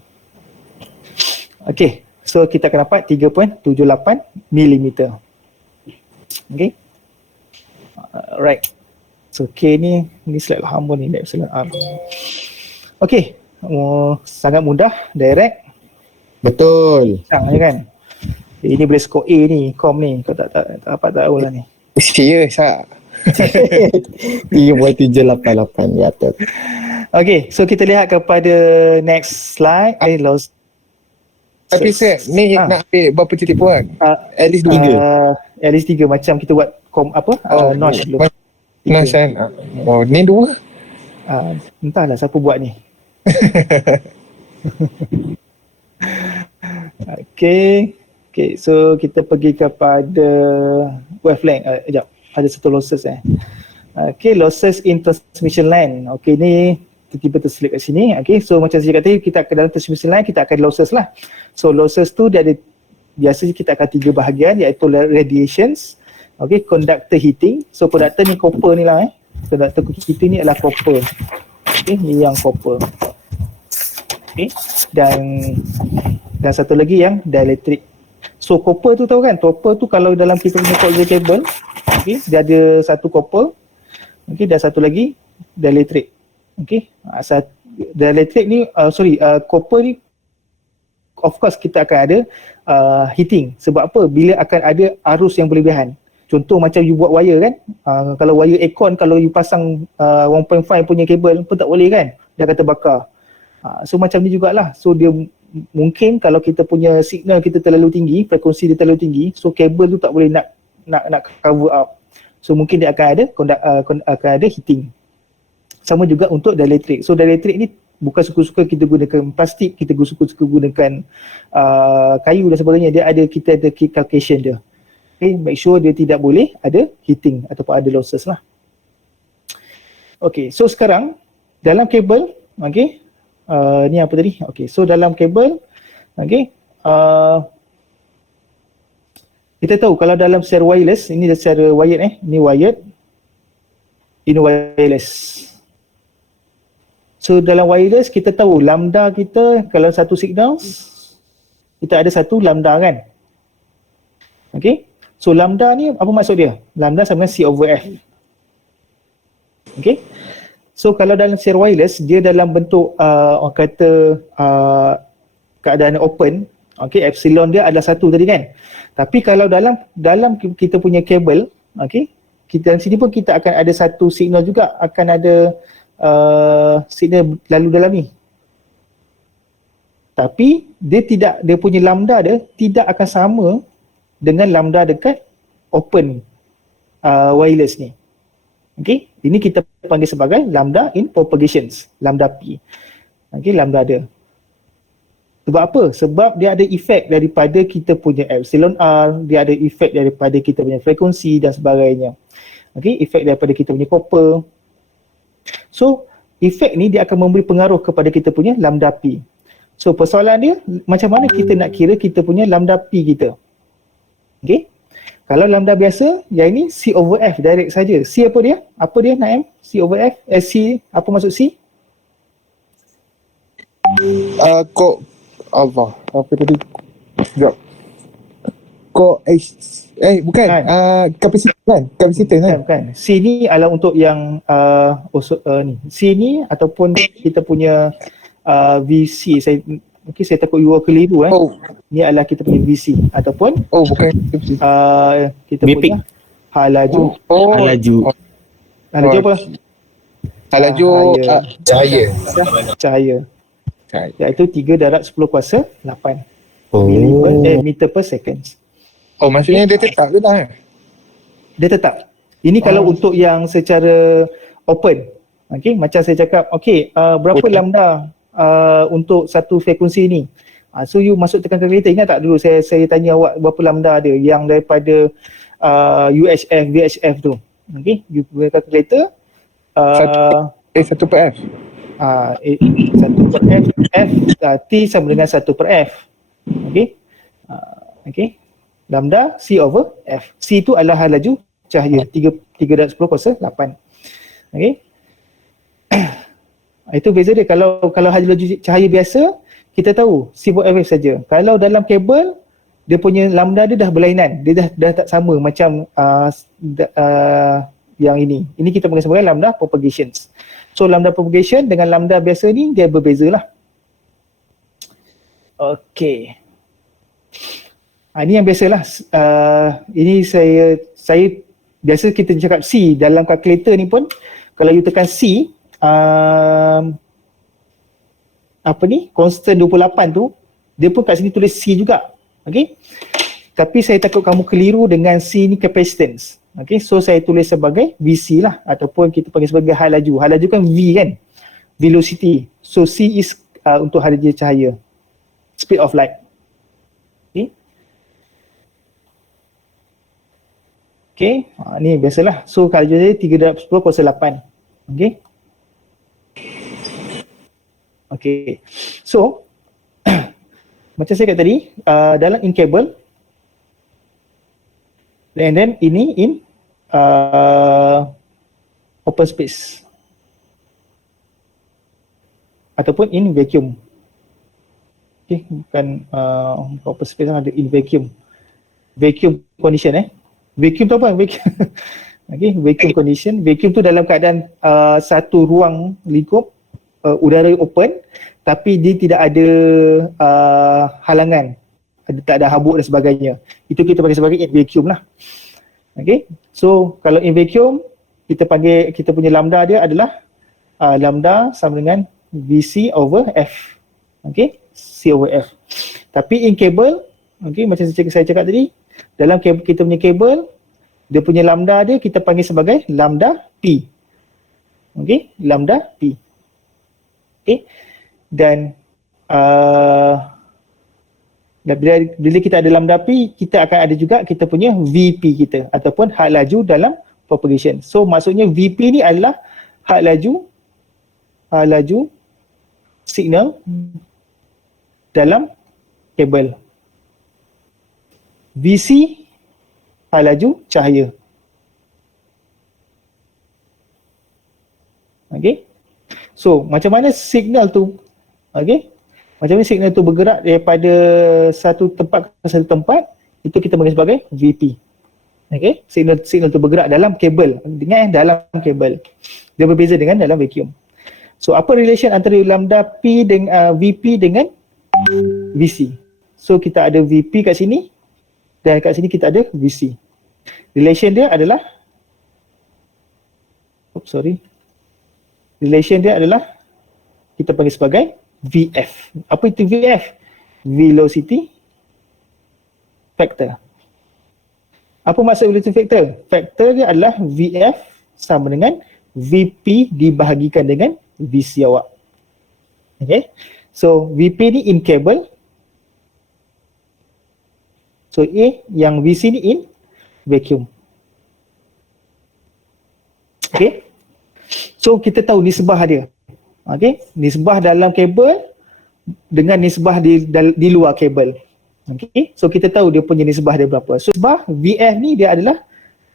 Okay, so kita akan dapat 3.78 mm. Okay. Right. So K ni slide hamba ni epsilon R. Okay, sangat mudah, direct. Betul. Sang je kan. Ini boleh skor A ni, kom ni. Kau tak tahu lah ni. Serius tak? 3.788 ya betul. Okay, so kita lihat kepada next slide. Tapi Seth, ni nak ambil berapa titik puan? At least 3. At least 3 macam kita buat notch dulu. Notch kan? Oh, ni 2. Entahlah siapa buat ni. Okay, so kita pergi kepada wavelength. Sekejap, ada satu losses Okay, losses in transmission line. Okay, ni tiba-tiba terselip kat sini. Okay, so macam saya kata, kita akan dalam transmission line, kita akan losses lah. So losses tu dia ada, biasanya kita akan 3 bahagian, iaitu radiations, okay, conductor heating. So conductor ni copper ni lah conductor heating ni adalah copper. Okay, ni yang copper. Okay, dan satu lagi yang dielectric. So copper tu tahu kan, copper tu kalau dalam kita punya coaxial cable, okay, dia ada satu copper, okay, dan satu lagi dielectric. Okay, dielectric ni, copper ni of course kita akan ada heating. Sebab apa? Bila akan ada arus yang berlebihan. Contoh macam you buat wire kan, kalau wire aircon, kalau you pasang 1.5 punya kabel pun tak boleh kan, dia akan terbakar. So macam ni jugalah. So dia mungkin kalau kita punya signal kita terlalu tinggi, frekuensi dia terlalu tinggi, so kabel tu tak boleh nak cover up. So mungkin dia akan ada heating. Sama juga untuk dielectric. So dielectric ni bukan suka-suka kita gunakan plastik, kita suka-suka gunakan kayu dan sebagainya. Kita ada calculation dia. Okay, make sure dia tidak boleh ada heating ataupun ada losses lah. Okay, so sekarang dalam kabel, okay, ni apa tadi? Okay, so dalam kabel, okay, kita tahu kalau dalam secara wireless, ini secara wired ni wired, ini wireless. So dalam wireless kita tahu lambda kita kalau satu signal, kita ada satu lambda kan? Okay, so lambda ni apa maksud dia? Lambda sama dengan C over F. Okay, so kalau dalam secara wireless, dia dalam bentuk orang kata keadaan open, okay, epsilon dia adalah 1 tadi kan. Tapi kalau dalam kita punya kabel, okay, kita dalam sini pun kita akan ada satu signal juga, akan ada signal lalu dalam ni. Tapi dia punya lambda dia tidak akan sama dengan lambda dekat open wireless ni. Okay, ini kita panggil sebagai lambda in propagations, lambda P. Okay, lambda dia. Sebab apa? Sebab dia ada efek daripada kita punya epsilon R, dia ada efek daripada kita punya frekuensi dan sebagainya. Okay, efek daripada kita punya copper. So efek ni dia akan memberi pengaruh kepada kita punya lambda P. So persoalan dia macam mana kita nak kira kita punya lambda P kita. Okay. Kalau lambda biasa, yang ini C over F direct saja. C apa dia? Apa dia Naim? C over F? C apa maksud C? Apa tadi? Sekejap. Bukan. Kan? Kapasitor kan? Kapasitor kan? Bukan. C ni adalah untuk yang ni. C ni ataupun kita punya VC. Saya takut you all keliru Oh, Ni adalah kita punya VC ataupun bukan. kita Mapping. punya halaju. Laju. Halaju apa? Halaju cahaya. Cahaya. Iaitu 3 darab 10 kuasa 8 Oh. meter per second. Oh, maksudnya dia tetap je lah. Dia tetap. Ini kalau untuk yang secara open. Okey, macam saya cakap, berapa lambda untuk satu frekuensi ni. So you masuk tekan kalkulator. Ingat tak dulu saya tanya awak berapa lambda dia yang daripada UHF, VHF tu. Okey, you guna kalkulator. 1 per F. 1 per F, T sama dengan 1 per F. Okey. Lambda C over F. C itu adalah laju cahaya 3 darab 10 kuasa 8. Okey. Itu beza dia. Kalau laju cahaya biasa, kita tahu C over F saja. Kalau dalam kabel, dia punya lambda dia dah berlainan. Dia dah tak sama macam yang ini. Ini kita panggil sebagai lambda propagation. So lambda propagation dengan lambda biasa ni dia berbeza lah. Okey. Ini yang biasalah. Ini saya biasa kita cakap C dalam kalkulator ni pun kalau you tekan C constant 28 tu dia pun kat sini tulis C juga. Okey. Tapi saya takut kamu keliru dengan C ni capacitance. Okey, so saya tulis sebagai VC lah ataupun kita panggil sebagai hal laju. Hal laju kan V kan? Velocity. So C is untuk hal laju cahaya. Speed of light. Okey. Okey, ni biasalah. So hal laju dia 3 darab 10 kuasa 8. Okey. Okey. So macam saya kata tadi, dalam in cable and then ini in open space ataupun in vacuum. Okay, bukan open space, ada in vacuum. Vacuum condition Vacuum tu apa? Vacuum. Okay, vacuum condition. Vacuum tu dalam keadaan satu ruang lingkup udara open tapi dia tidak ada halangan. Tak ada habuk dan sebagainya. Itu kita panggil sebagai in vacuum lah. Okay. So kalau in vacuum, kita punya lambda dia adalah lambda sama dengan VC over F. Okay. C over F. Tapi in cable, okay, macam saya cakap tadi, dalam kita punya kabel, dia punya lambda dia kita panggil sebagai lambda P. Okay. Lambda P. Okay. Dan bila kita ada lambda P, kita akan ada juga kita punya VP kita ataupun had laju dalam propagation. So maksudnya VP ni adalah had laju signal dalam kabel. VC had laju cahaya. Okay. So macam mana signal tu, okay, macam mana signal tu bergerak daripada satu tempat ke satu tempat, itu kita panggil sebagai VP. Okay, signal tu bergerak dalam kabel. Dengan dalam kabel. Dia berbeza dengan dalam vacuum. So apa relation antara lambda P dengan VP dengan VC? So kita ada VP kat sini dan kat sini kita ada VC. Relation dia adalah relation dia adalah kita panggil sebagai VF. Apa itu VF? Velocity factor. Apa maksud velocity factor? Factor dia adalah VF sama dengan VP dibahagikan dengan VC awak. Okay. So VP ni in cable. So yang VC ni in vacuum. Okay. So kita tahu nisbah dia. Okay, nisbah dalam kabel dengan nisbah di luar kabel. Okay, so kita tahu dia punya nisbah dia berapa. So nisbah VF ni dia adalah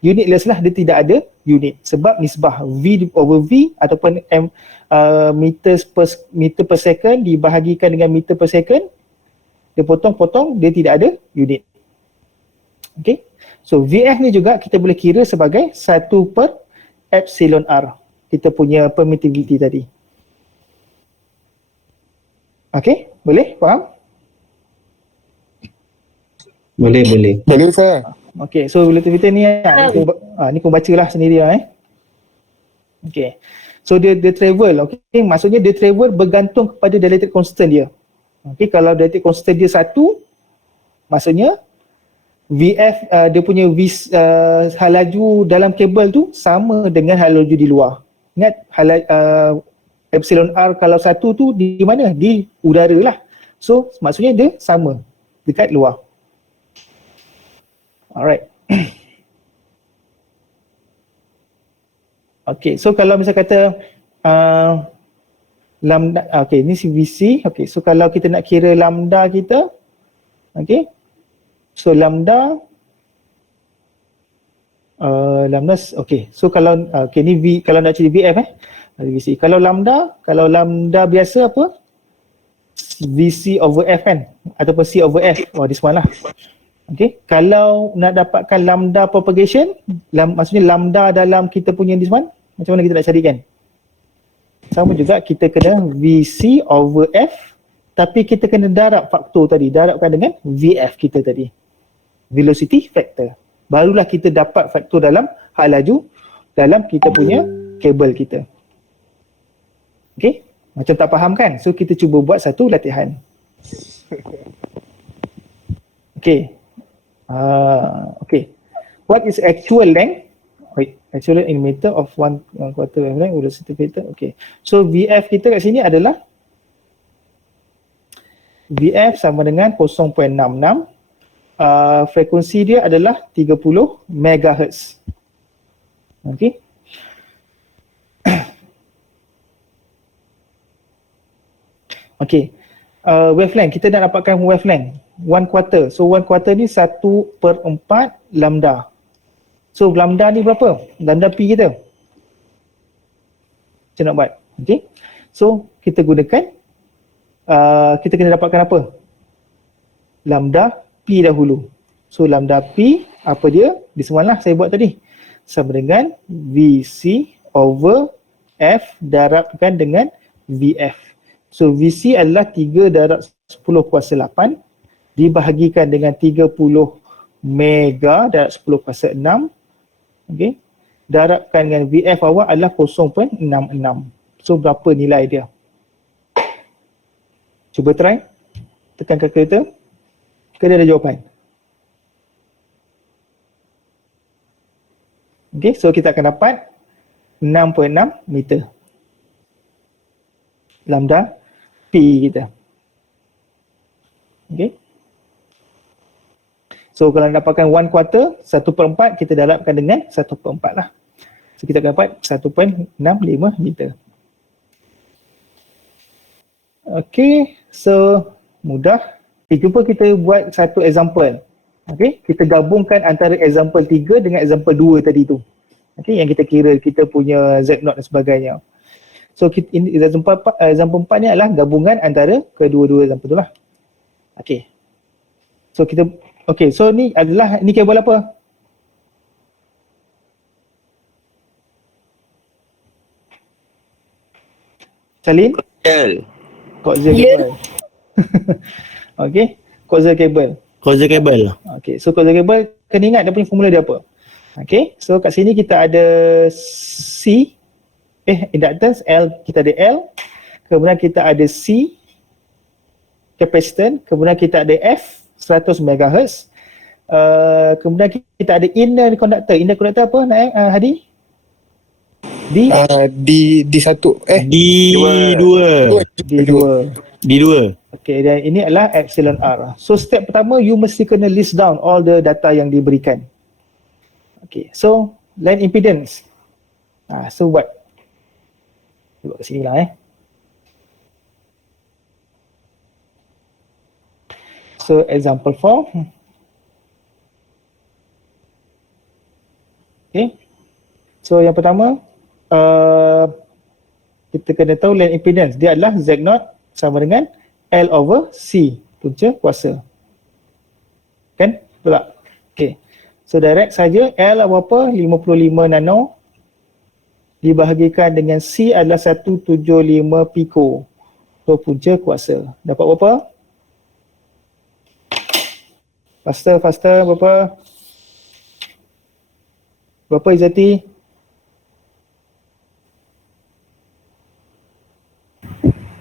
unitless lah, dia tidak ada unit sebab nisbah V over V ataupun meter per second dibahagikan dengan meter per second, dia potong-potong, dia tidak ada unit. Okay, so VF ni juga kita boleh kira sebagai 1 per epsilon R, kita punya permittivity tadi. Okay, boleh? Faham? Boleh. Boleh saya? Okay, so relativity ni ni kau bacalah sendiri lah Okay, so dia travel, okay, maksudnya dia travel bergantung kepada dielectric constant dia. Okay, kalau dielectric constant dia 1, maksudnya VF dia punya hal laju dalam kabel tu sama dengan hal laju di luar. Ingat epsilon R kalau 1 tu di mana? Di udara lah. So maksudnya dia sama dekat luar. Alright. Okay, so kalau misal kata lambda, okay, ni VC. Okay, so kalau kita nak kira lambda kita, okay, so lambda okay, so kalau okay, ni V, kalau nak cari VF VC. Kalau lambda biasa apa? VC over F kan? Ataupun C over F. Oh, this one lah. Okay, kalau nak dapatkan lambda propagation, maksudnya lambda dalam kita punya this one, macam mana kita nak carikan? Sama juga, kita kena VC over F, tapi kita kena darab faktor tadi, darabkan dengan VF kita tadi, velocity factor. Barulah kita dapat faktor dalam hal laju dalam kita punya kabel kita. Okay, macam tak faham kan? So kita cuba buat satu latihan. Okay. Okay. What is actual length? Wait, actual length in meter of one quarter wavelength velocity factor. Okay. So VF kita kat sini adalah VF sama dengan 0.66. Frekuensi dia adalah 30 MHz. Okay. Okay, wavelength, kita nak dapatkan wavelength 1 quarter. So 1 quarter ni 1/4 lambda. So lambda ni berapa? Lambda P kita. Macam nak buat? Okay, so kita gunakan kita kena dapatkan apa? Lambda P dahulu. So lambda P apa dia? Di semalah saya buat tadi, sama dengan VC over F darabkan dengan VF. So VC adalah 3 darab 10 kuasa 8 dibahagikan dengan 30 mega darab 10 kuasa 6. Okay, darabkan dengan VF awak adalah 0.66. So berapa nilai dia? Cuba try, tekan kalkulator. Ke dia ada jawapan? Okay, so kita akan dapat 6.6 meter lambda P kita. Okay. So kalau nak dapatkan 1 quarter, 1/4 kita darabkan dengan 1/4 lah. So kita akan dapat 1.65 meter. Okay, so mudah. Okay, cuba kita buat satu example. Okay, kita gabungkan antara example 3 dengan example 2 tadi tu. Okay, yang kita kira kita punya Z0 dan sebagainya. So ini example 4 ni adalah gabungan antara kedua-dua example tu lah. Okay. So kita, okay, so ni adalah, ni kabel apa? Salin? Coaxial cable. Okay, coaxial cable. Coaxial cable. Okay, so coaxial cable, kena ingat dia punya formula dia apa? Okay, so kat sini kita ada C, inductance, L, kita ada L, kemudian kita ada C, capacitance, kemudian kita ada F, 100 MHz, kemudian kita ada inner conductor. Inner conductor apa Hadi? D2. Okay, dan ini adalah epsilon R. So step pertama, you mesti kena list down all the data yang diberikan. Okay, so line impedance. So what? Buat kat sini lah So example 4. Okay. So yang pertama kita kena tahu lane impedance dia adalah Z0 sama dengan L over C punca kuasa. Kan? Betul tak? Okay. So direct saja L berapa? 55 nano dibahagikan dengan C adalah 175 pico. So punca kuasa. Dapat berapa? Faster berapa? Berapa Izzati?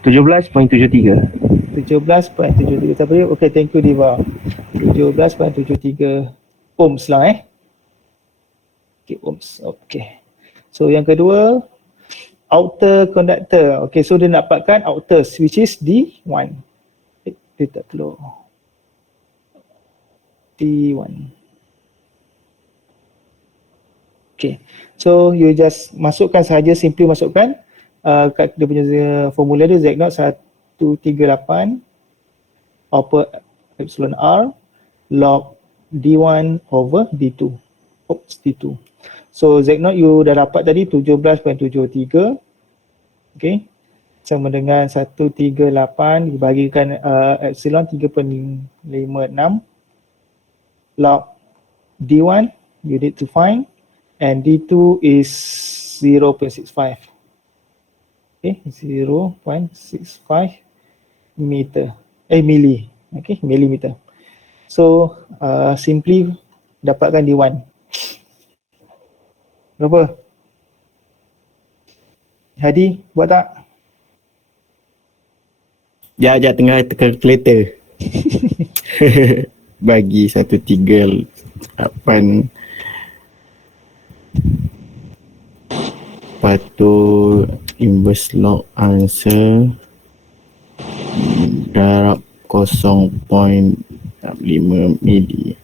17.73. 17.73 tadi. Okay, thank you Diva. 17.73 ohms lah Okay, ohms. Okay. So yang kedua, outer conductor. Okay, so dia nak dapatkan outer which is D1. Dia tak keluar. D1. Okay, so you just masukkan sahaja, simply masukkan kat dia punya formula dia Z0 138 over epsilon R log D1 over D2. Oops, D2. So Z0 you dah dapat tadi 17.73. Okay, sama dengan 138 dibagikan epsilon 3.56 log D1 you need to find and D2 is 0.65. Okay, 0.65 meter. Milli. Okay, millimeter. So, simply dapatkan D1. Berapa? Hadi, buat tak? Sekejap tengah calculator. Bagi 138. Lepas tu inverse log answer darab 0.5 mili.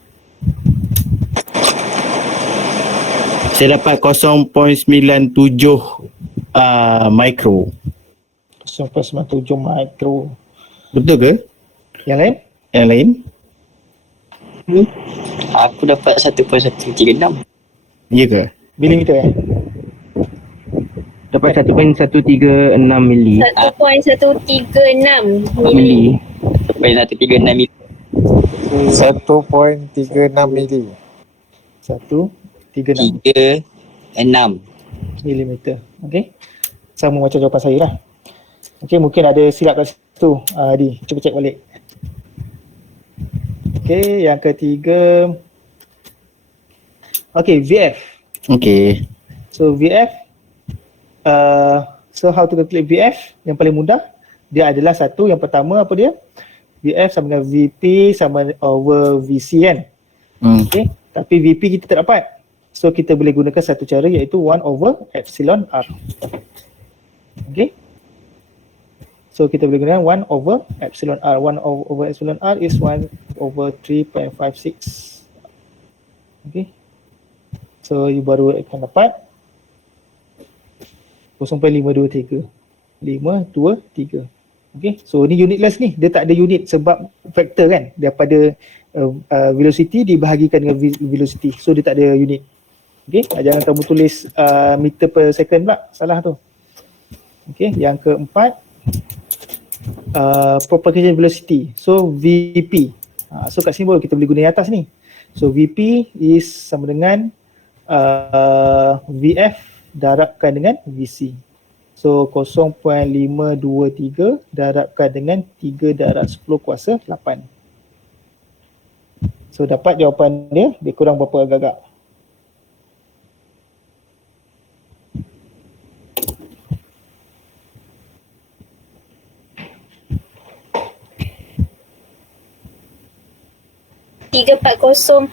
Saya dapat 0.97 mikro. 0.97 mikro. Betul ke? Yang lain? Yang lain? Aku dapat 1.136. Ya ke? Milimeter Dapat 1.136 mili. 1.136 Mili. 1.136 mili. 1.36 mili. 136 36. milimeter. Okay. Sama macam jawapan saya lah. Okay, mungkin ada silap kat situ. Adi, cuba cek balik. Okay, yang ketiga. Okay, VF. Okay. So VF, so how to calculate VF? Yang paling mudah, dia adalah satu, yang pertama apa dia? VF sama dengan VP sama over VC kan? Okay, tapi VP kita tak dapat. So kita boleh gunakan satu cara iaitu 1 over epsilon R. Okay. So kita boleh gunakan 1 over epsilon R. 1 over epsilon R is 1 over 3.56. Okay. So you baru akan dapat 0.523. 523. Okay. So ni unitless ni. Dia tak ada unit sebab vektor kan. Daripada velocity dibahagikan dengan velocity. So dia tak ada unit. Okay. Jangan kamu tulis meter per second pula. Salah tu. Okay. Yang keempat, propagation velocity. So VP. So kat sini baru kita boleh guna yang atas ni. So VP is sama dengan VF darabkan dengan VC. So 0.523 darabkan dengan 3 darab 10 kuasa 8. So dapat jawapan dia, dia kurang berapa agak-agak? .76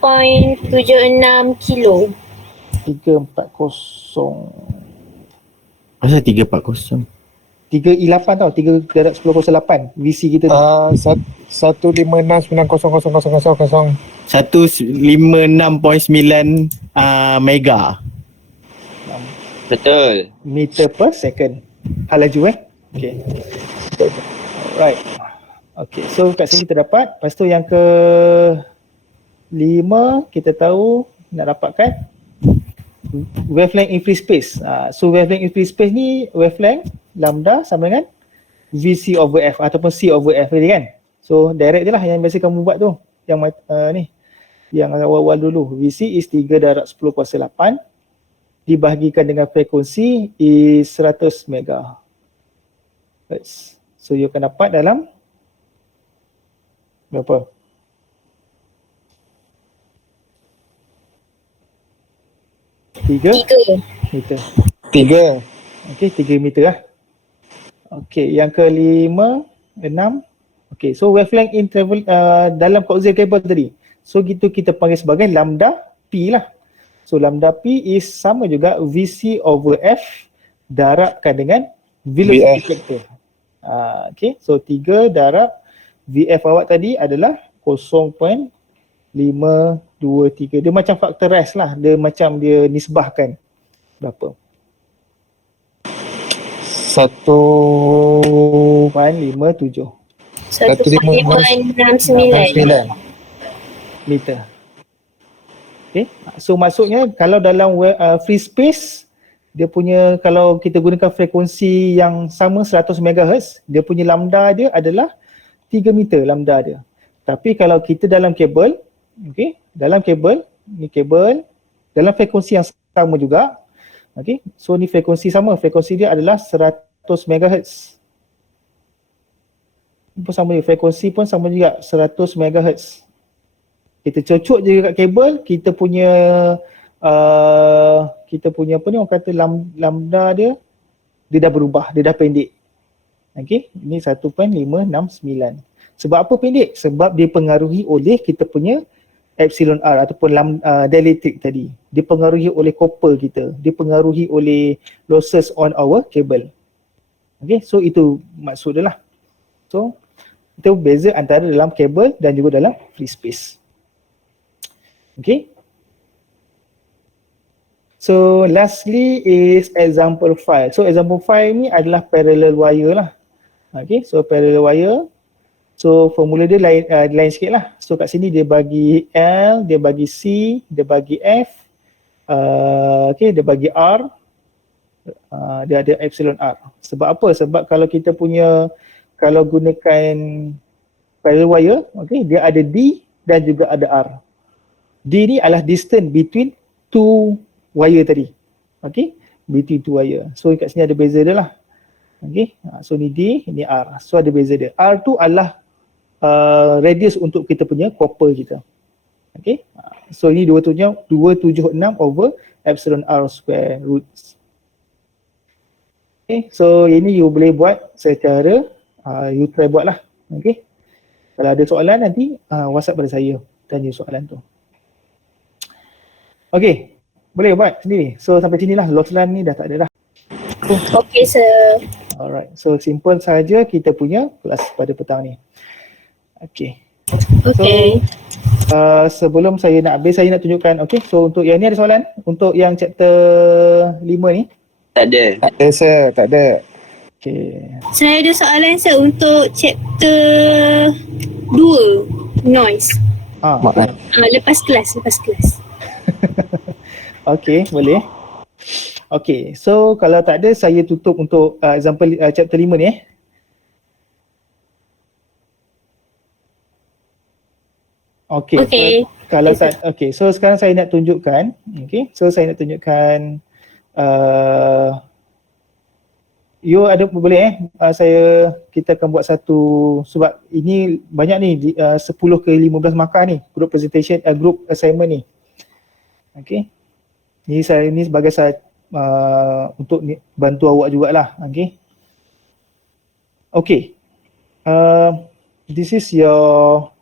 kilo. 340. Masa 340? 3I8 tau, 3 darab 10 kuasa 8 VC kita tu. 156.90000. 156.9 mega. Betul. Meter per second. Hal laju Okay. Alright. Okay, so kat sini kita dapat. Lepas tu yang ke 5 kita tahu nak dapatkan wavelength in free space. So wavelength in free space ni wavelength lambda sama dengan VC over F ataupun C over F tadi kan. So direct je lah yang biasa kamu buat tu. Yang ni. Yang awal-awal dulu. VC is 3 darab 10 kuasa 8 dibahagikan dengan frekuensi is 100 MHz. So you akan dapat dalam berapa? 3 meter. 3. Okay, 3 meter lah. Okay, yang ke-5, 6. Okay, so wavelength in travel dalam coaxial cable tadi. So gitu kita panggil sebagai lambda P lah. So lambda P is sama juga VC over F darabkan dengan velocity factor. Okay, so 3 darab VF awak tadi adalah 0.523. Dia macam faktorais lah. Dia macam dia nisbahkan berapa? 1.57 1.569 meter. Okay, so maksudnya kalau dalam free space dia punya, kalau kita gunakan frekuensi yang sama 100 MHz, dia punya lambda dia adalah 3 meter lambda dia. Tapi kalau kita dalam kabel, okay, dalam kabel, ni kabel dalam frekuensi yang sama juga. Okay, so ni frekuensi sama, frekuensi dia adalah 100 MHz. Pun sama juga, frekuensi pun sama juga 100 MHz. Kita cocok je kat kabel, kita punya apa ni orang kata lambda dia dah berubah, dia dah pendek. Okey, ini 1.569. Sebab apa pendek? Sebab dia pengaruhi oleh kita punya epsilon R ataupun dielectric tadi. Dipengaruhi oleh copper kita, dipengaruhi oleh losses on our cable. Okey, so itu maksud dia lah. So itu beza antara dalam kabel dan juga dalam free space. Okay. So lastly is example 5. So example 5 ni adalah parallel wire lah. Okay, so parallel wire. So formula dia lain sikit lah. So kat sini dia bagi L, dia bagi C, dia bagi F, okay, dia bagi R, dia ada epsilon R. Sebab apa? Sebab kalau kita punya, kalau gunakan parallel wire, okay, dia ada D dan juga ada R. D ni adalah distance between two wire tadi. Okay, between two wire. So kat sini ada beza dia lah. Okay, so ni D, ni R. So ada beza dia. R tu adalah radius untuk kita punya copper kita. Okay, so ini 276 over epsilon R square roots. Okay, so ini you boleh buat secara, you try buat lah. Okay, kalau ada soalan nanti WhatsApp pada saya, tanya soalan tu. Okay, boleh buat sendiri. So sampai sini lah, loss line ni dah tak ada dah. Okay sir. Alright, so simple saja kita punya kelas pada petang ni. Okay. Okay. So, sebelum saya nak habis, saya nak tunjukkan, okay, so untuk yang ni ada soalan? Untuk yang chapter 5 ni? Tak ada. Tak ada sir, tak ada. Okay. Saya ada soalan sir untuk chapter 2 noise. Maaf. Lepas kelas. Okay, boleh. Okay, so kalau tak ada, saya tutup untuk example chapter 5 ni Okay. Okay. So, kalau okay, so sekarang saya nak tunjukkan, okay, so saya nak tunjukkan you ada boleh kita akan buat satu, sebab ini banyak ni 10 ke 15 markah ni group presentation, group assignment ni. Okay, ni saya ni sebagai untuk bantu awak jugalah. Okay, okay, this is your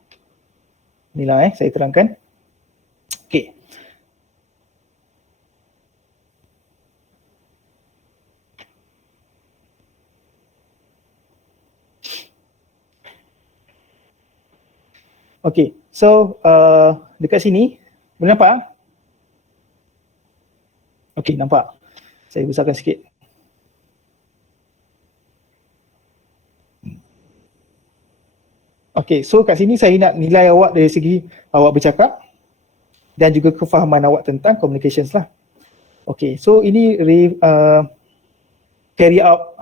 ni lah saya terangkan. Okay, okay, so dekat sini boleh nampak? Okay, nampak. Saya besarkan sikit. Okay, so kat sini saya nak nilai awak dari segi awak bercakap dan juga kefahaman awak tentang communications lah. Okay, so ini carry out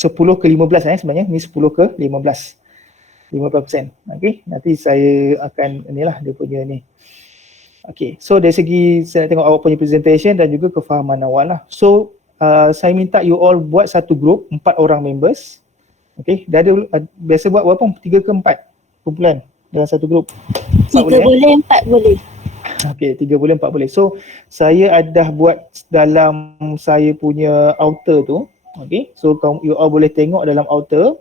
10 ke 15 sebenarnya, ni 10 ke 15%. Okay, nanti saya akan inilah dia punya ni. Okay, so dari segi saya nak tengok awak punya presentation dan juga kefahaman awak lah. So saya minta you all buat satu group, 4 orang members. Okay, dah ada biasa buat berapa? 3 ke 4 kumpulan dalam satu group? 3 boleh, 4 boleh. Okay, 3 boleh, 4 boleh. So saya dah buat dalam saya punya outer tu. Okay, so you all boleh tengok dalam outer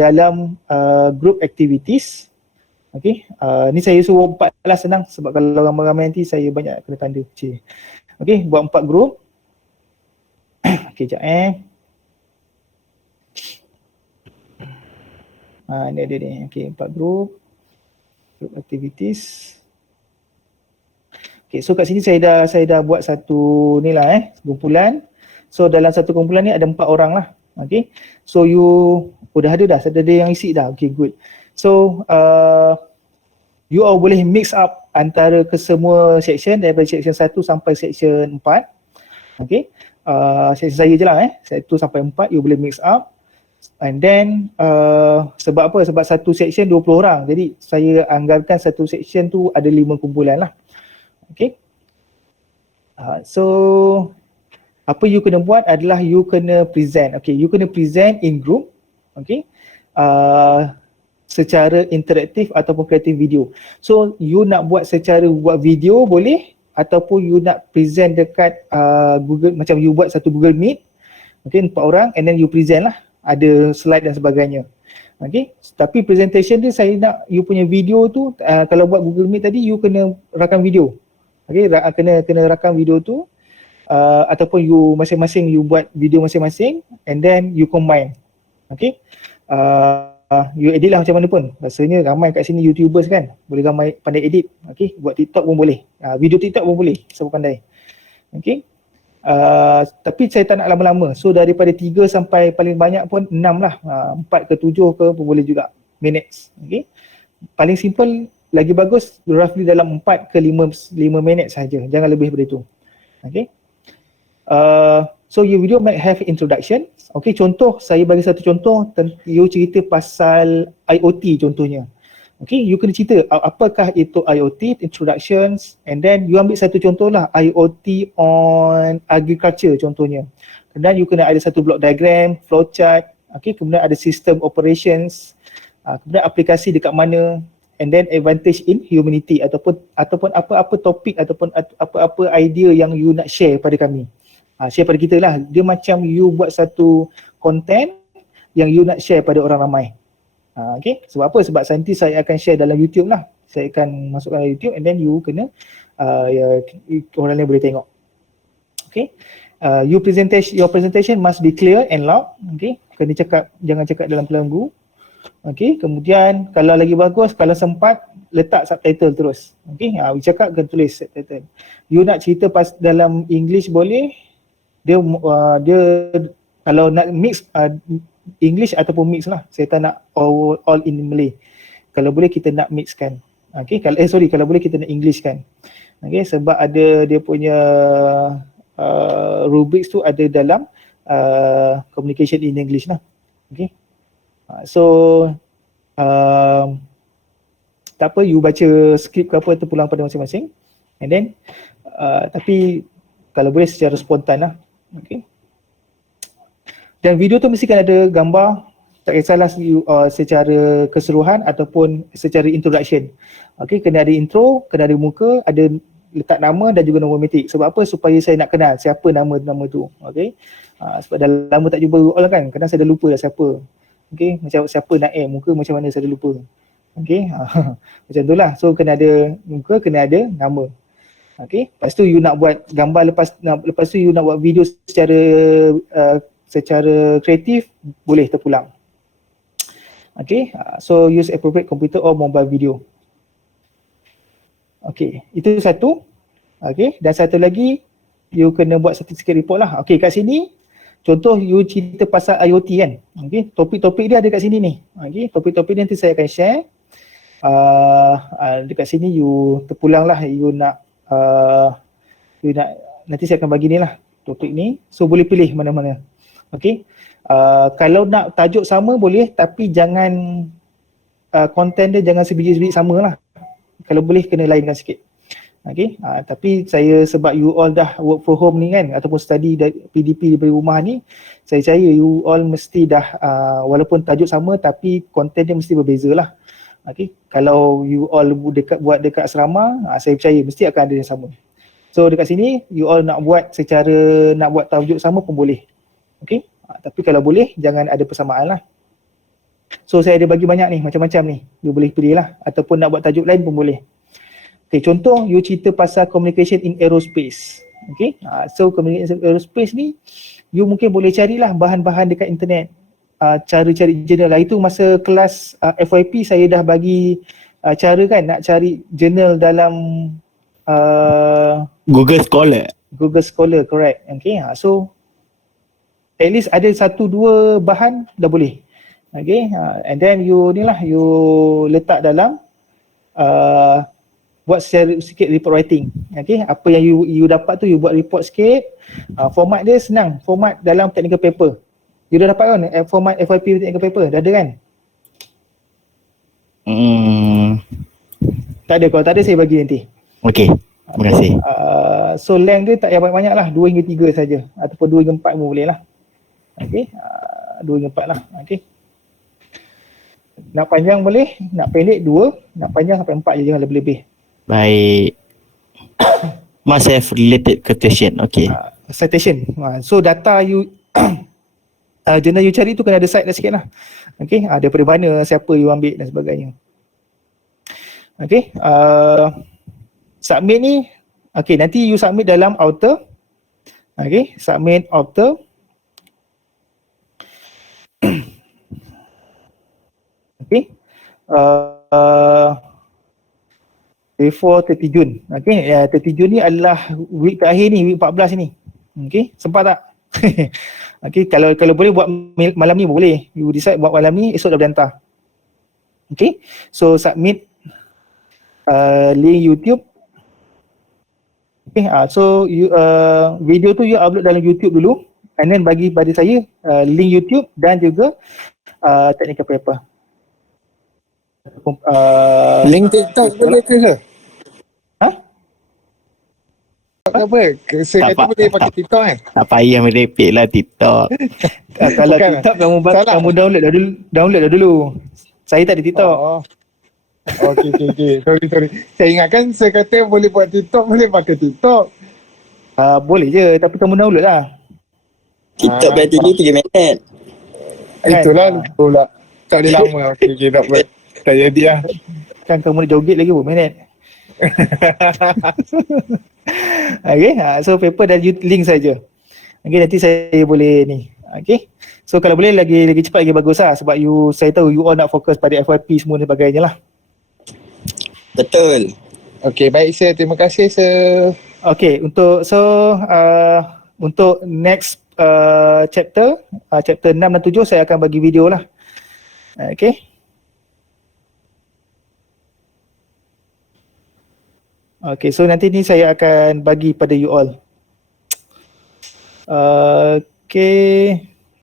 dalam group activities. Okay, ni saya suruh 4 lah, senang sebab kalau ramai-ramai nanti saya banyak kena tanda. Okay, buat 4 group. Okay, sekejap ni ada ni. Okay, 4 group activities. Okay, so kat sini saya dah buat satu ni lah kumpulan. So dalam satu kumpulan ni ada 4 orang lah. Okay, so you dah ada yang isi dah. Okay, good. So you all boleh mix up antara kesemua section daripada section 1 sampai section 4. Okay, section saya je lah 1 sampai 4 you boleh mix up. And then sebab apa? Sebab satu section 20 orang. Jadi saya anggarkan satu section tu ada 5 kumpulan lah. Okay, so apa you kena buat adalah you kena present. Okay, you kena present in group. Okay, secara interaktif ataupun kreatif video. So you nak buat secara buat video boleh, ataupun you nak present dekat Google, macam you buat satu Google Meet. Okay, 4 orang and then you present lah, ada slide dan sebagainya. Okay, tapi presentation dia saya nak you punya video tu kalau buat Google Meet tadi you kena rakam video. Okay, kena rakam video tu ataupun you masing-masing you buat video masing-masing and then you combine. Okay, you edit lah macam mana pun. Rasanya ramai kat sini YouTubers kan, boleh ramai pandai edit. Okay, buat TikTok pun boleh, video TikTok pun boleh, siapa pandai. Okay, tapi saya tak nak lama-lama. So daripada 3 sampai paling banyak pun 6 lah, 4 ke 7 ke pun boleh juga minutes. Okay, paling simple lagi bagus roughly dalam 4 ke 5 minit saja, jangan lebih daripada itu. Okay, so your video might have introduction. Okay, contoh, saya bagi satu contoh, you cerita pasal IoT contohnya. Okay, you kena cerita apakah itu IoT, introductions, and then you ambil satu contoh lah, IoT on agriculture contohnya. Kemudian you kena ada satu block diagram, flowchart, okay, kemudian ada system operations, kemudian aplikasi dekat mana, and then advantage in humanity ataupun apa-apa topik ataupun apa-apa idea yang you nak share pada kami. Share pada kita lah. Dia macam you buat satu content yang you nak share pada orang ramai. Okay, sebab apa? Sebab nanti saya akan share dalam YouTube lah. Saya akan masukkan dalam YouTube and then you kena orang lain boleh tengok. Okay, your presentation must be clear and loud. Okay, kena cakap, jangan cakap dalam pelenggu. Okay, kemudian kalau lagi bagus, kalau sempat letak subtitle terus. Okay, you cakap kena tulis subtitle. You nak cerita dalam English boleh. Dia kalau nak mix English ataupun mix lah. Saya tak nak all in Malay. Kalau boleh kita nak mixkan. Okay, kalau boleh kita nak English kan. Okay, sebab ada dia punya rubrics tu ada dalam communication in English lah. Okay, so tak apa, you baca skrip ke apa terpulang pada masing-masing and then tapi kalau boleh secara spontan lah. Okay, dan video tu mesti kan ada gambar, tak kisahlah secara keseluruhan ataupun secara introduction. Okay, kena ada intro, kena ada muka, ada letak nama dan juga nombor metik. Sebab apa? Supaya saya nak kenal siapa nama tu. Okay, sebab dah lama tak jumpa all kan, kadang saya dah lupa dah siapa. Okay, macam siapa Naim, muka macam mana saya dah lupa. Okay, macam tu lah. So kena ada muka, kena ada nama. Okay, lepas tu you nak buat gambar, lepas tu you nak buat video secara kreatif, boleh terpulang. Okay, so use appropriate computer or mobile video. Okay, itu satu. Okay, dan satu lagi you kena buat statistic report lah. Okay, kat sini contoh you cerita pasal IoT kan. Okay, topik-topik dia ada kat sini ni. Okay, topik-topik dia nanti saya akan share. Dekat sini you terpulang lah, you nak nanti saya akan bagi ni lah topik ni, so boleh pilih mana-mana. Okay, kalau nak tajuk sama boleh, tapi jangan konten dia jangan sebiji-sebiji sama lah, kalau boleh kena lainkan sikit. Okay, tapi saya sebab you all dah work from home ni kan, ataupun study PDP dari rumah ni, saya percaya you all mesti dah walaupun tajuk sama tapi konten dia mesti berbeza lah. Okay, kalau you all buat dekat asrama, saya percaya mesti akan ada yang sama. So dekat sini you all nak buat tajuk sama pun boleh. Okay, tapi kalau boleh jangan ada persamaan lah. So saya ada bagi banyak ni, macam-macam ni, you boleh pilih lah, ataupun nak buat tajuk lain pun boleh. Okay, contoh you cerita pasal communication in aerospace. Okay, so communication in aerospace ni you mungkin boleh carilah bahan-bahan dekat internet. Cara cari jurnal lah, itu masa kelas FYP saya dah bagi cara kan nak cari jurnal dalam Google Scholar. Google Scholar, correct. Okay, so at least ada 1-2 bahan dah boleh. Okay, and then you ni lah, you letak dalam buat sikit report writing. Okay, apa yang you dapat tu you buat report sikit. Format dia senang, format dalam technical paper. You dah dapat kan format FYP technical paper? Dah ada kan? Tak ada, kalau tak ada saya bagi nanti. Okay, terima kasih. So length dia tak payah banyak-banyak lah, 2 hingga 3 saja, ataupun 2 hingga 4 pun boleh lah. Okay, 2 hingga 4 lah. Okay, nak panjang boleh, nak pendek 2, nak panjang sampai 4 je, jangan lebih-lebih. Baik. Must have related quotation. Okay. Citation. So data you jurnal you cari tu kena ada cite dah sikit lah. Okay, daripada mana, siapa you ambil dan sebagainya. Okay, submit ni, okay, nanti you submit dalam Outer. Okay, submit Outer. Okay, before 30 Jun. Okay, 30 Jun ni adalah week terakhir ni, week 14 ni. Okay, sempat tak? Okay, kalau boleh buat malam ni boleh. You decide buat malam ni, esok dah boleh hantar. Okay, so submit link YouTube. Okay, so you, video tu you upload dalam YouTube dulu, and then bagi pada saya link YouTube dan juga technical paper. Link TikTok boleh ke? Apa? Saya kata boleh pakai TikTok kan? Tak payah merepek lah TikTok. Kalau Bukan. TikTok kamu download dah dulu. Saya tak ada TikTok. Oh. Okay. Sorry. Saya ingatkan saya kata boleh buat TikTok, boleh pakai TikTok. Boleh je, tapi kamu download lah. TikTok battery 3 minit. Itulah pula. Tak boleh lama. Okay, tak boleh. Tak jadi lah. Kan kamu nak joget lagi berapa minit. Okay, so paper dan link saja. Okay, nanti saya boleh ni. Okay, so kalau boleh lagi cepat lagi bagus lah, sebab saya tahu you all nak fokus pada FYP semua dan sebagainya lah. Betul. Okay, baik sir. Terima kasih sir. Okay, untuk next chapter 6 dan 7 saya akan bagi video lah. Okay. Okay, so nanti ni saya akan bagi pada you all. Okay.